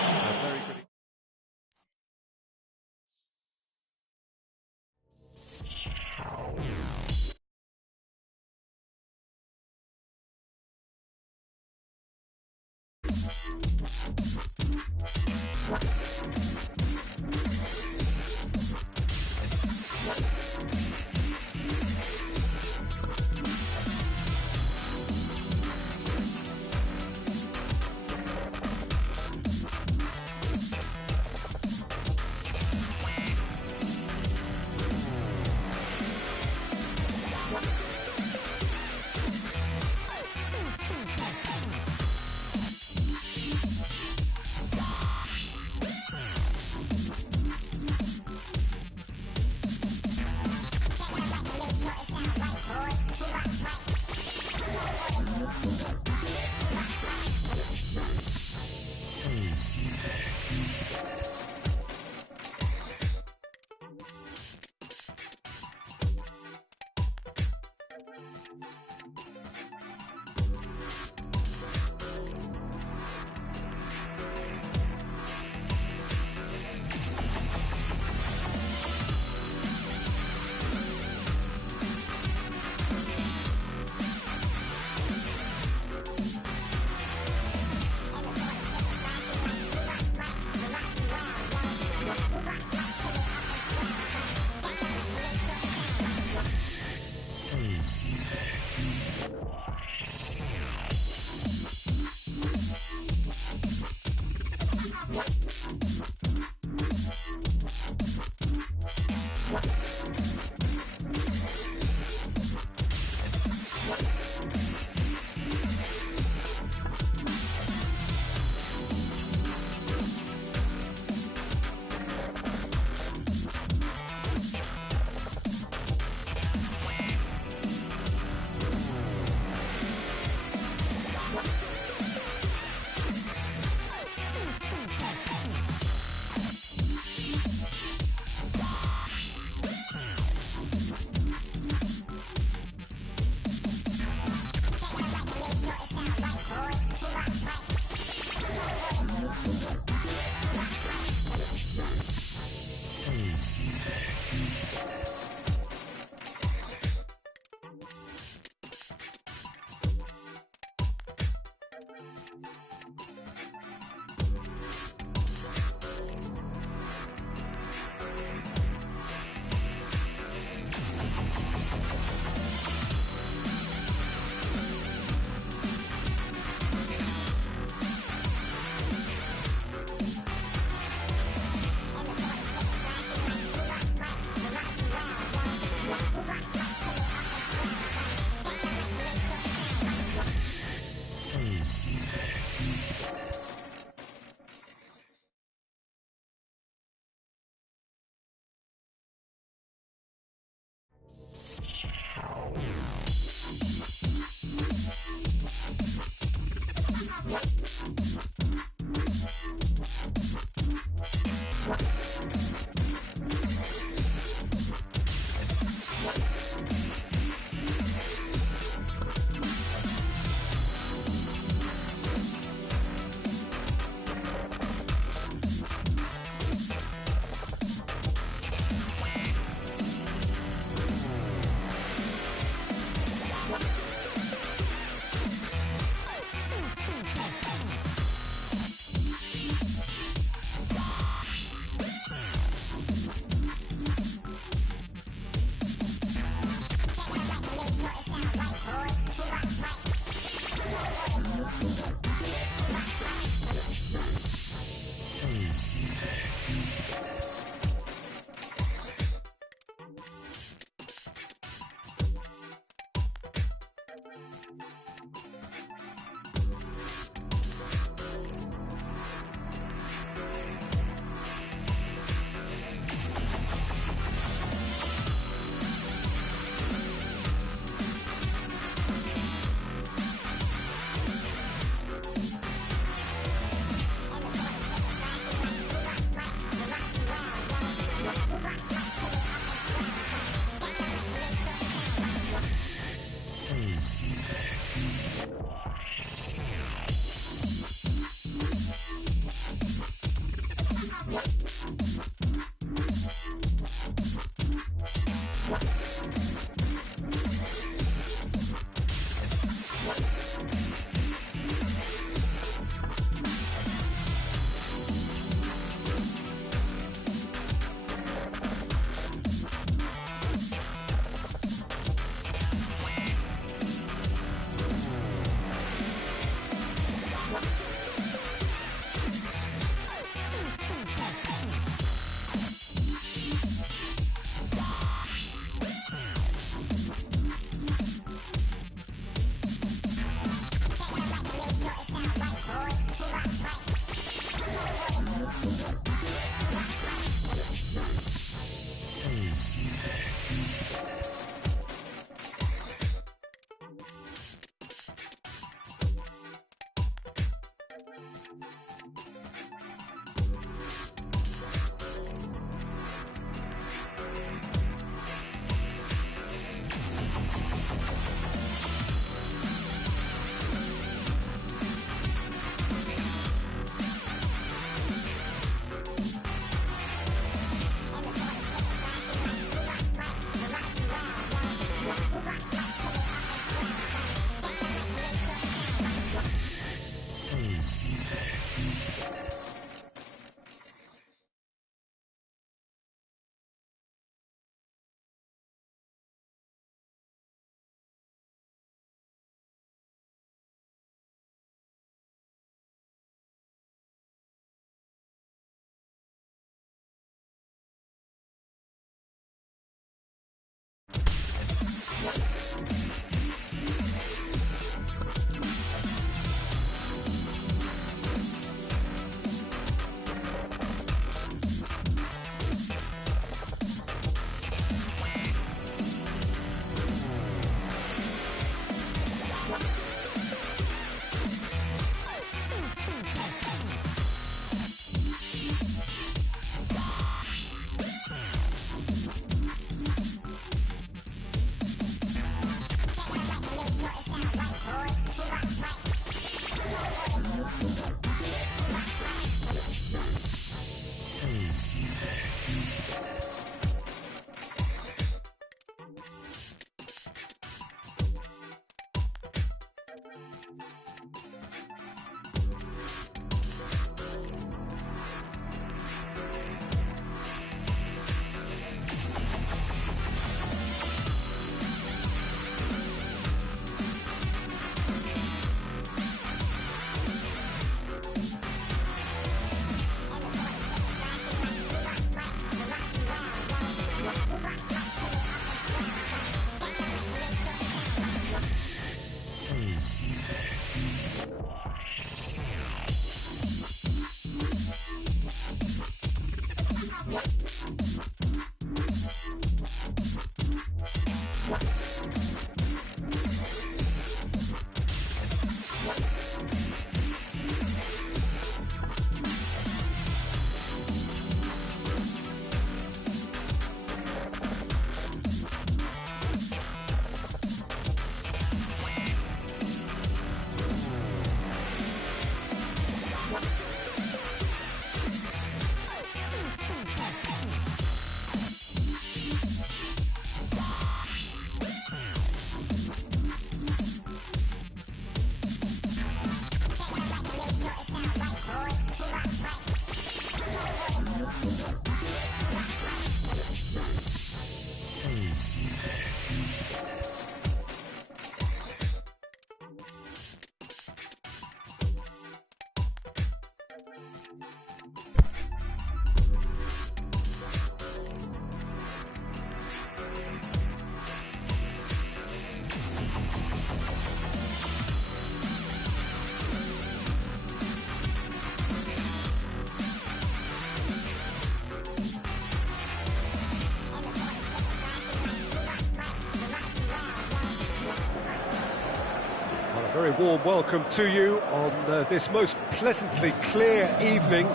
Very warm welcome to you on this most pleasantly clear evening.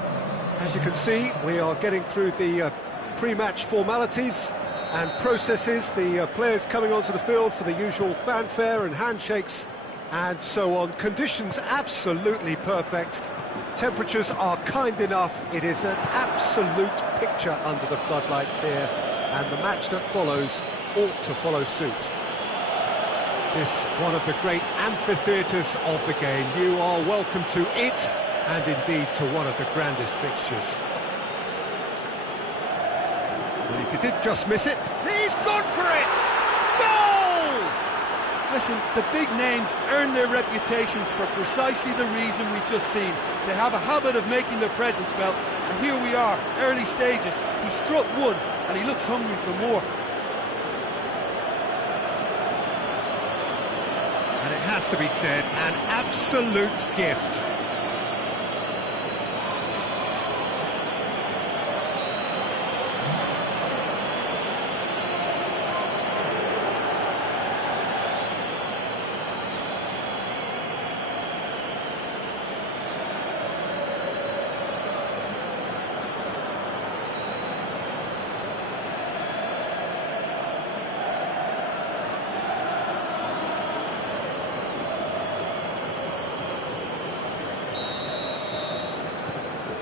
As you can see, we are getting through the pre-match formalities and processes, the players coming onto the field for the usual fanfare and handshakes and so on. Conditions absolutely perfect. Temperatures are kind enough. It is an absolute picture under the floodlights here, and the match that follows ought to follow suit. This one of the great amphitheatres of the game. You are welcome to it, and indeed to one of the grandest fixtures. Well, if you did just miss it, he's gone for it! Goal! Listen, the big names earn their reputations for precisely the reason we've just seen. They have a habit of making their presence felt, and here we are, early stages. He struck one, and he looks hungry for more. And it has to be said, an absolute gift.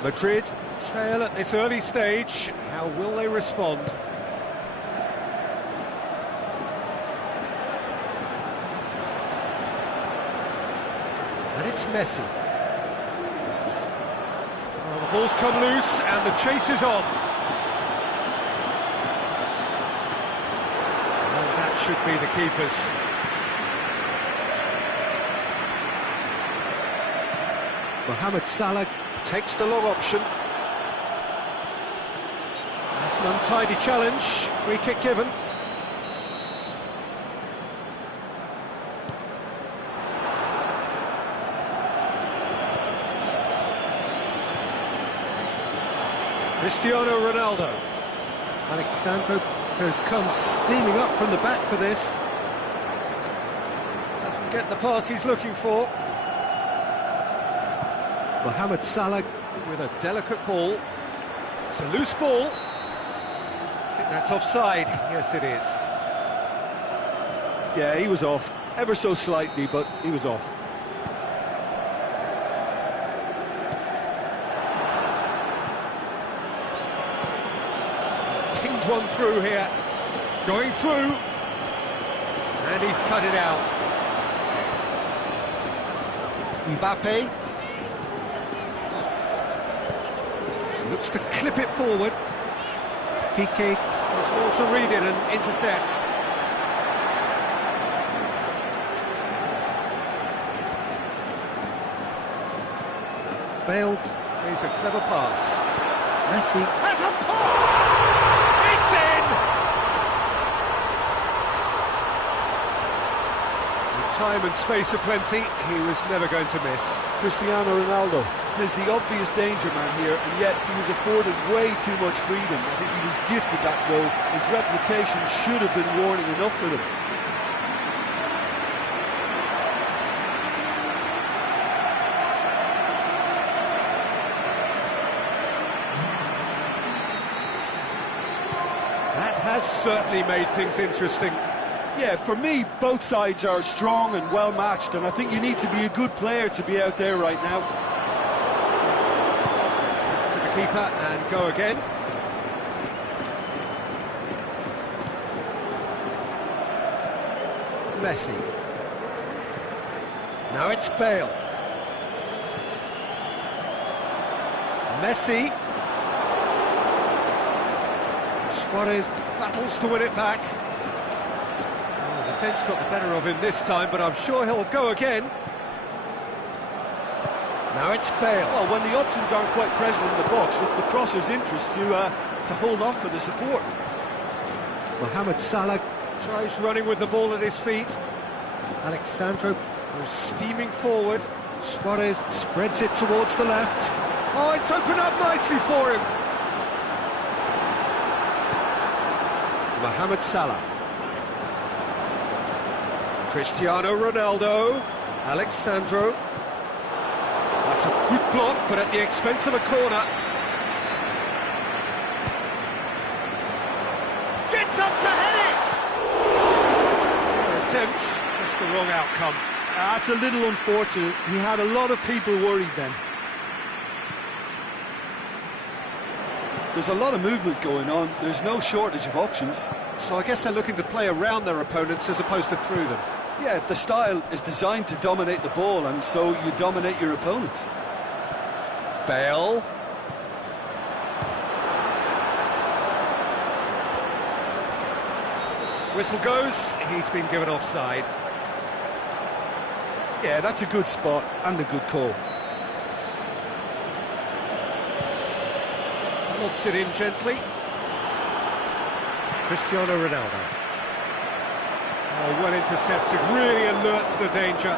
Madrid trail at this early stage. How will they respond? And it's Messi. Oh, the ball's come loose and the chase is on. And that should be the keepers. Mohamed Salah takes the long option. That's an untidy challenge. Free kick given. Cristiano Ronaldo. Alexandro has come steaming up from the back for this. Doesn't get the pass he's looking for. Mohamed Salah with a delicate ball. It's a loose ball. I think that's offside. Yes, it is. Yeah, he was off. Ever so slightly, but he was off. He's pinged one through here. Going through. And he's cut it out. Mbappe. Looks to clip it forward. Piqué does well to read it and intercepts. Bale plays a clever pass. Messi has a pop! It's in! With time and space aplenty, he was never going to miss. Cristiano Ronaldo written as the obvious danger man here, and yet he was afforded way too much freedom. I think he was gifted that goal. His reputation should have been warning enough for them. That has certainly made things interesting. Yeah, for me, both sides are strong and well matched, and I think you need to be a good player to be out there right now. To the keeper and go again. Messi. Now it's Bale. Messi. Suarez battles to win it back. The defence got the better of him this time, but I'm sure he'll go again. Now it's Bale. Well, when the options aren't quite present in the box, it's the crosser's interest to hold on for the support. Mohamed Salah tries running with the ball at his feet. Alexandro was steaming forward. Suarez spreads it towards the left. Oh, it's opened up nicely for him. Mohamed Salah. Cristiano Ronaldo. Alexandro. That's a good block, but at the expense of a corner. Gets up to head it! Attempt, just the wrong outcome. That's a little unfortunate. He had a lot of people worried then. There's a lot of movement going on. There's no shortage of options. So I guess they're looking to play around their opponents as opposed to through them. Yeah, the style is designed to dominate the ball, and so you dominate your opponents. Bale. Whistle goes, he's been given offside. Yeah, that's a good spot and a good call. Lobs it in gently. Cristiano Ronaldo. Oh, well intercepted, really alert to the danger.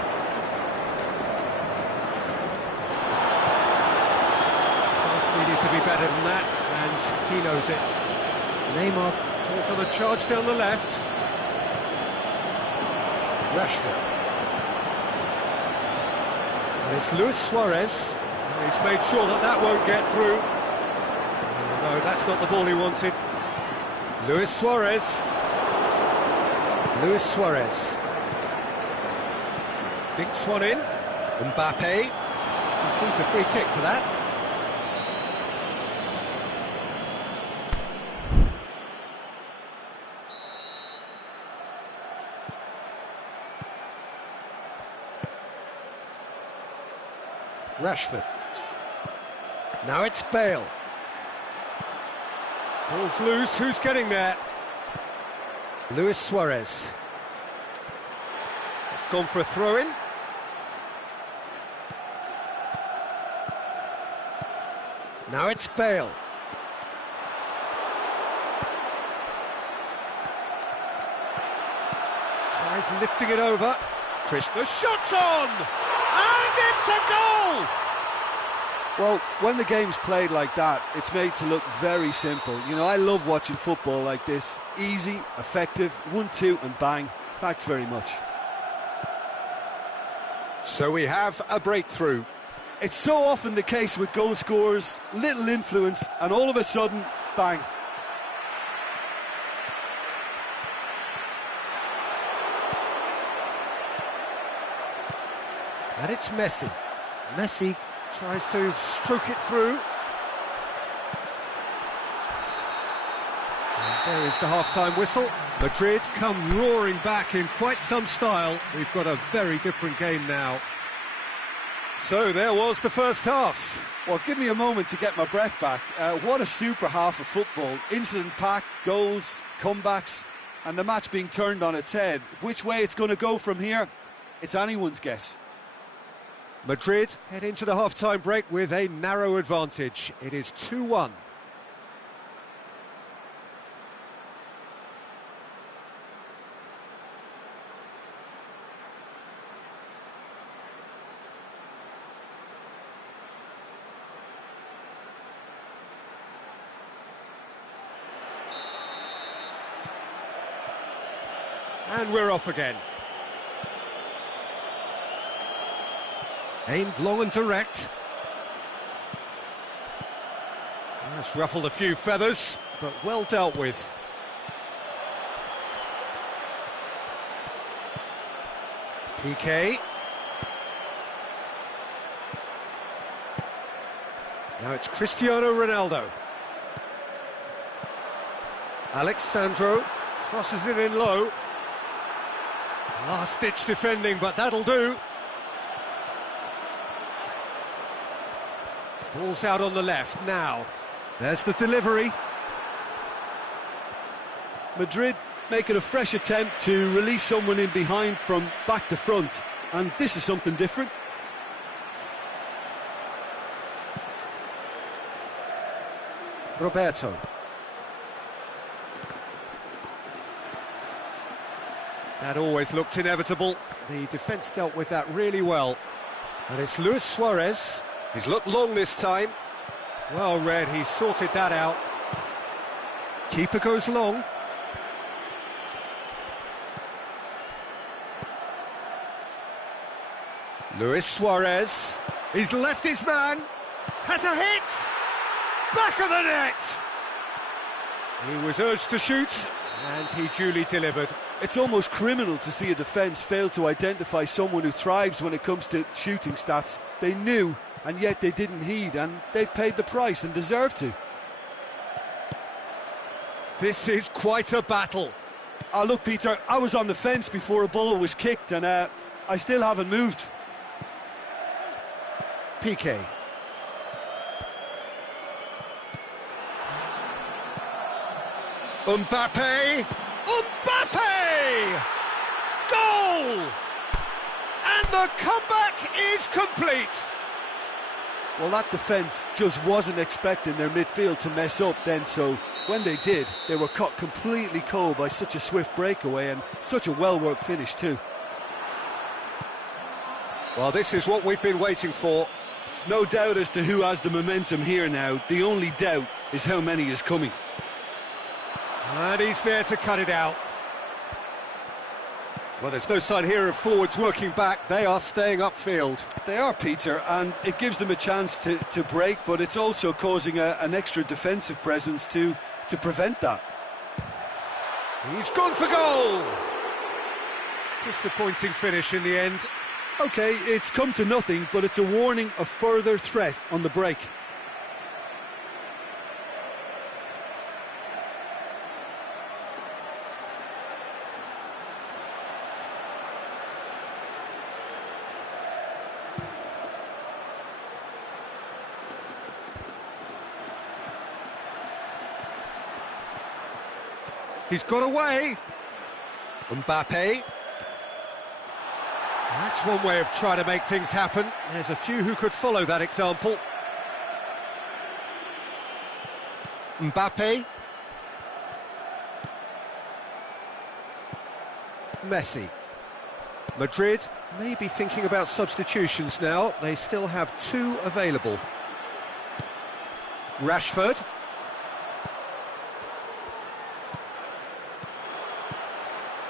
Pass needed to be better than that, and he knows it. Neymar calls on a charge down the left. Rashford. And it's Luis Suarez. He's made sure that that won't get through. No, that's not the ball he wanted. Luis Suarez. Luis Suarez. Dinks one in. Mbappe. Receives a free kick for that. Rashford. Now it's Bale. Ball's loose, who's getting there? Luis Suarez. It's gone for a throw-in. Now it's Bale. Tries lifting it over. The shot's on! And it's a goal! Well, when the game's played like that, it's made to look very simple. You know, I love watching football like this. Easy, effective, 1-2 and bang. Thanks very much. So we have a breakthrough. It's so often the case with goal scorers, little influence, and all of a sudden, bang. And it's Messi. Messi tries to stroke it through. And there is the half-time whistle. Madrid come roaring back in quite some style. We've got a very different game now. So there was the first half. Well, give me a moment to get my breath back. What a super half of football. Incident-packed, goals, comebacks, and the match being turned on its head. Which way it's going to go from here, it's anyone's guess. Madrid head into the half-time break with a narrow advantage. It is 2-1. And we're off again. Aimed long and direct. That's ruffled a few feathers, but well dealt with. PK. Now it's Cristiano Ronaldo. Alexandro crosses it in low. Last-ditch defending, but that'll do. Ball's out on the left now. There's the delivery. Madrid making a fresh attempt to release someone in behind from back to front, and this is something different. Roberto. That always looked inevitable. The defence dealt with that really well. And it's Luis Suarez. He's looked long this time. Well read, he sorted that out. Keeper goes long. Luis Suarez. He's left his man. Has a hit. Back of the net. He was urged to shoot, and he duly delivered. It's almost criminal to see a defence fail to identify someone who thrives when it comes to shooting stats. They knew, and yet they didn't heed, and they've paid the price and deserve to. This is quite a battle. Oh, look, Peter, I was on the fence before a ball was kicked, and I still haven't moved. PK. Mbappe! Mbappe! Goal! And the comeback is complete. Well, that defence just wasn't expecting their midfield to mess up then, so when they did, they were caught completely cold by such a swift breakaway and such a well-worked finish too. Well, this is what we've been waiting for. No doubt as to who has the momentum here now. The only doubt is how many is coming. And he's there to cut it out. Well, there's no sign here of forwards working back. They are staying upfield. They are, Peter, and it gives them a chance to break, but it's also causing an extra defensive presence to prevent that. He's gone for goal! Disappointing finish in the end. OK, it's come to nothing, but it's a warning of further threat on the break. He's got away. Mbappe. That's one way of trying to make things happen. There's a few who could follow that example. Mbappe. Messi. Madrid may be thinking about substitutions now. They still have 2 available. Rashford.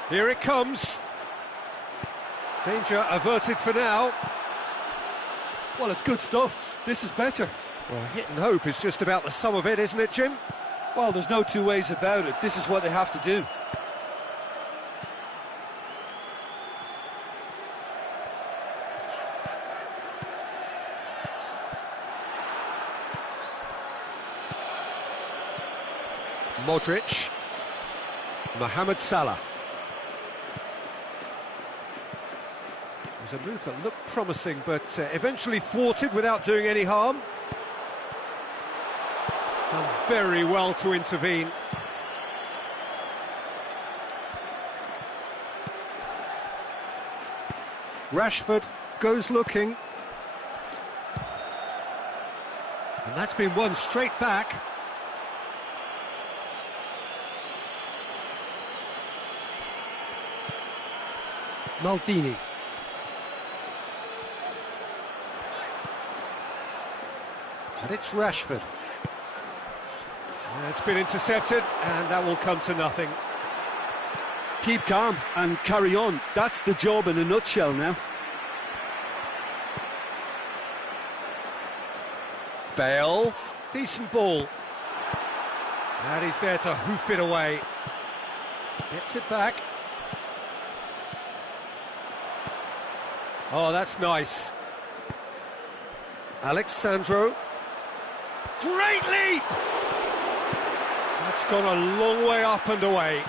Here it comes. Danger averted for now. Well, it's good stuff. This is better. Well, hit and hope is just about the sum of it, isn't it, Jim? Well, there's no two ways about it. This is what they have to do. Modric. Mohamed Salah. It was a move that looked promising, but eventually thwarted without doing any harm. Done very well to intervene. Rashford goes looking. And that's been won straight back. Maldini. And it's Rashford. It's been intercepted, and that will come to nothing. keep calm and carry on. That's the job in a nutshell now. Bale, decent ball. And he's there to hoof it away. Gets it back. Oh, that's nice. Alexandro. Great leap! That's gone a long way up and away.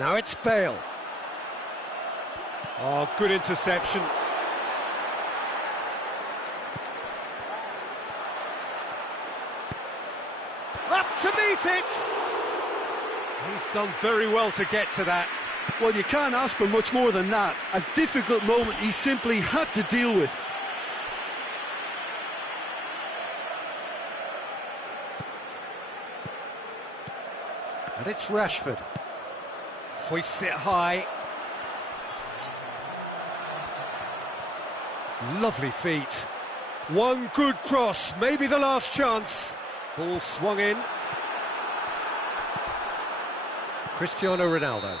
Now it's Bale. Oh, good interception. Up to meet it! He's done very well to get to that. Well, you can't ask for much more than that. A difficult moment he simply had to deal with. And it's Rashford. Hoists it high. Lovely feet. One good cross, maybe the last chance. Ball swung in. Cristiano Ronaldo.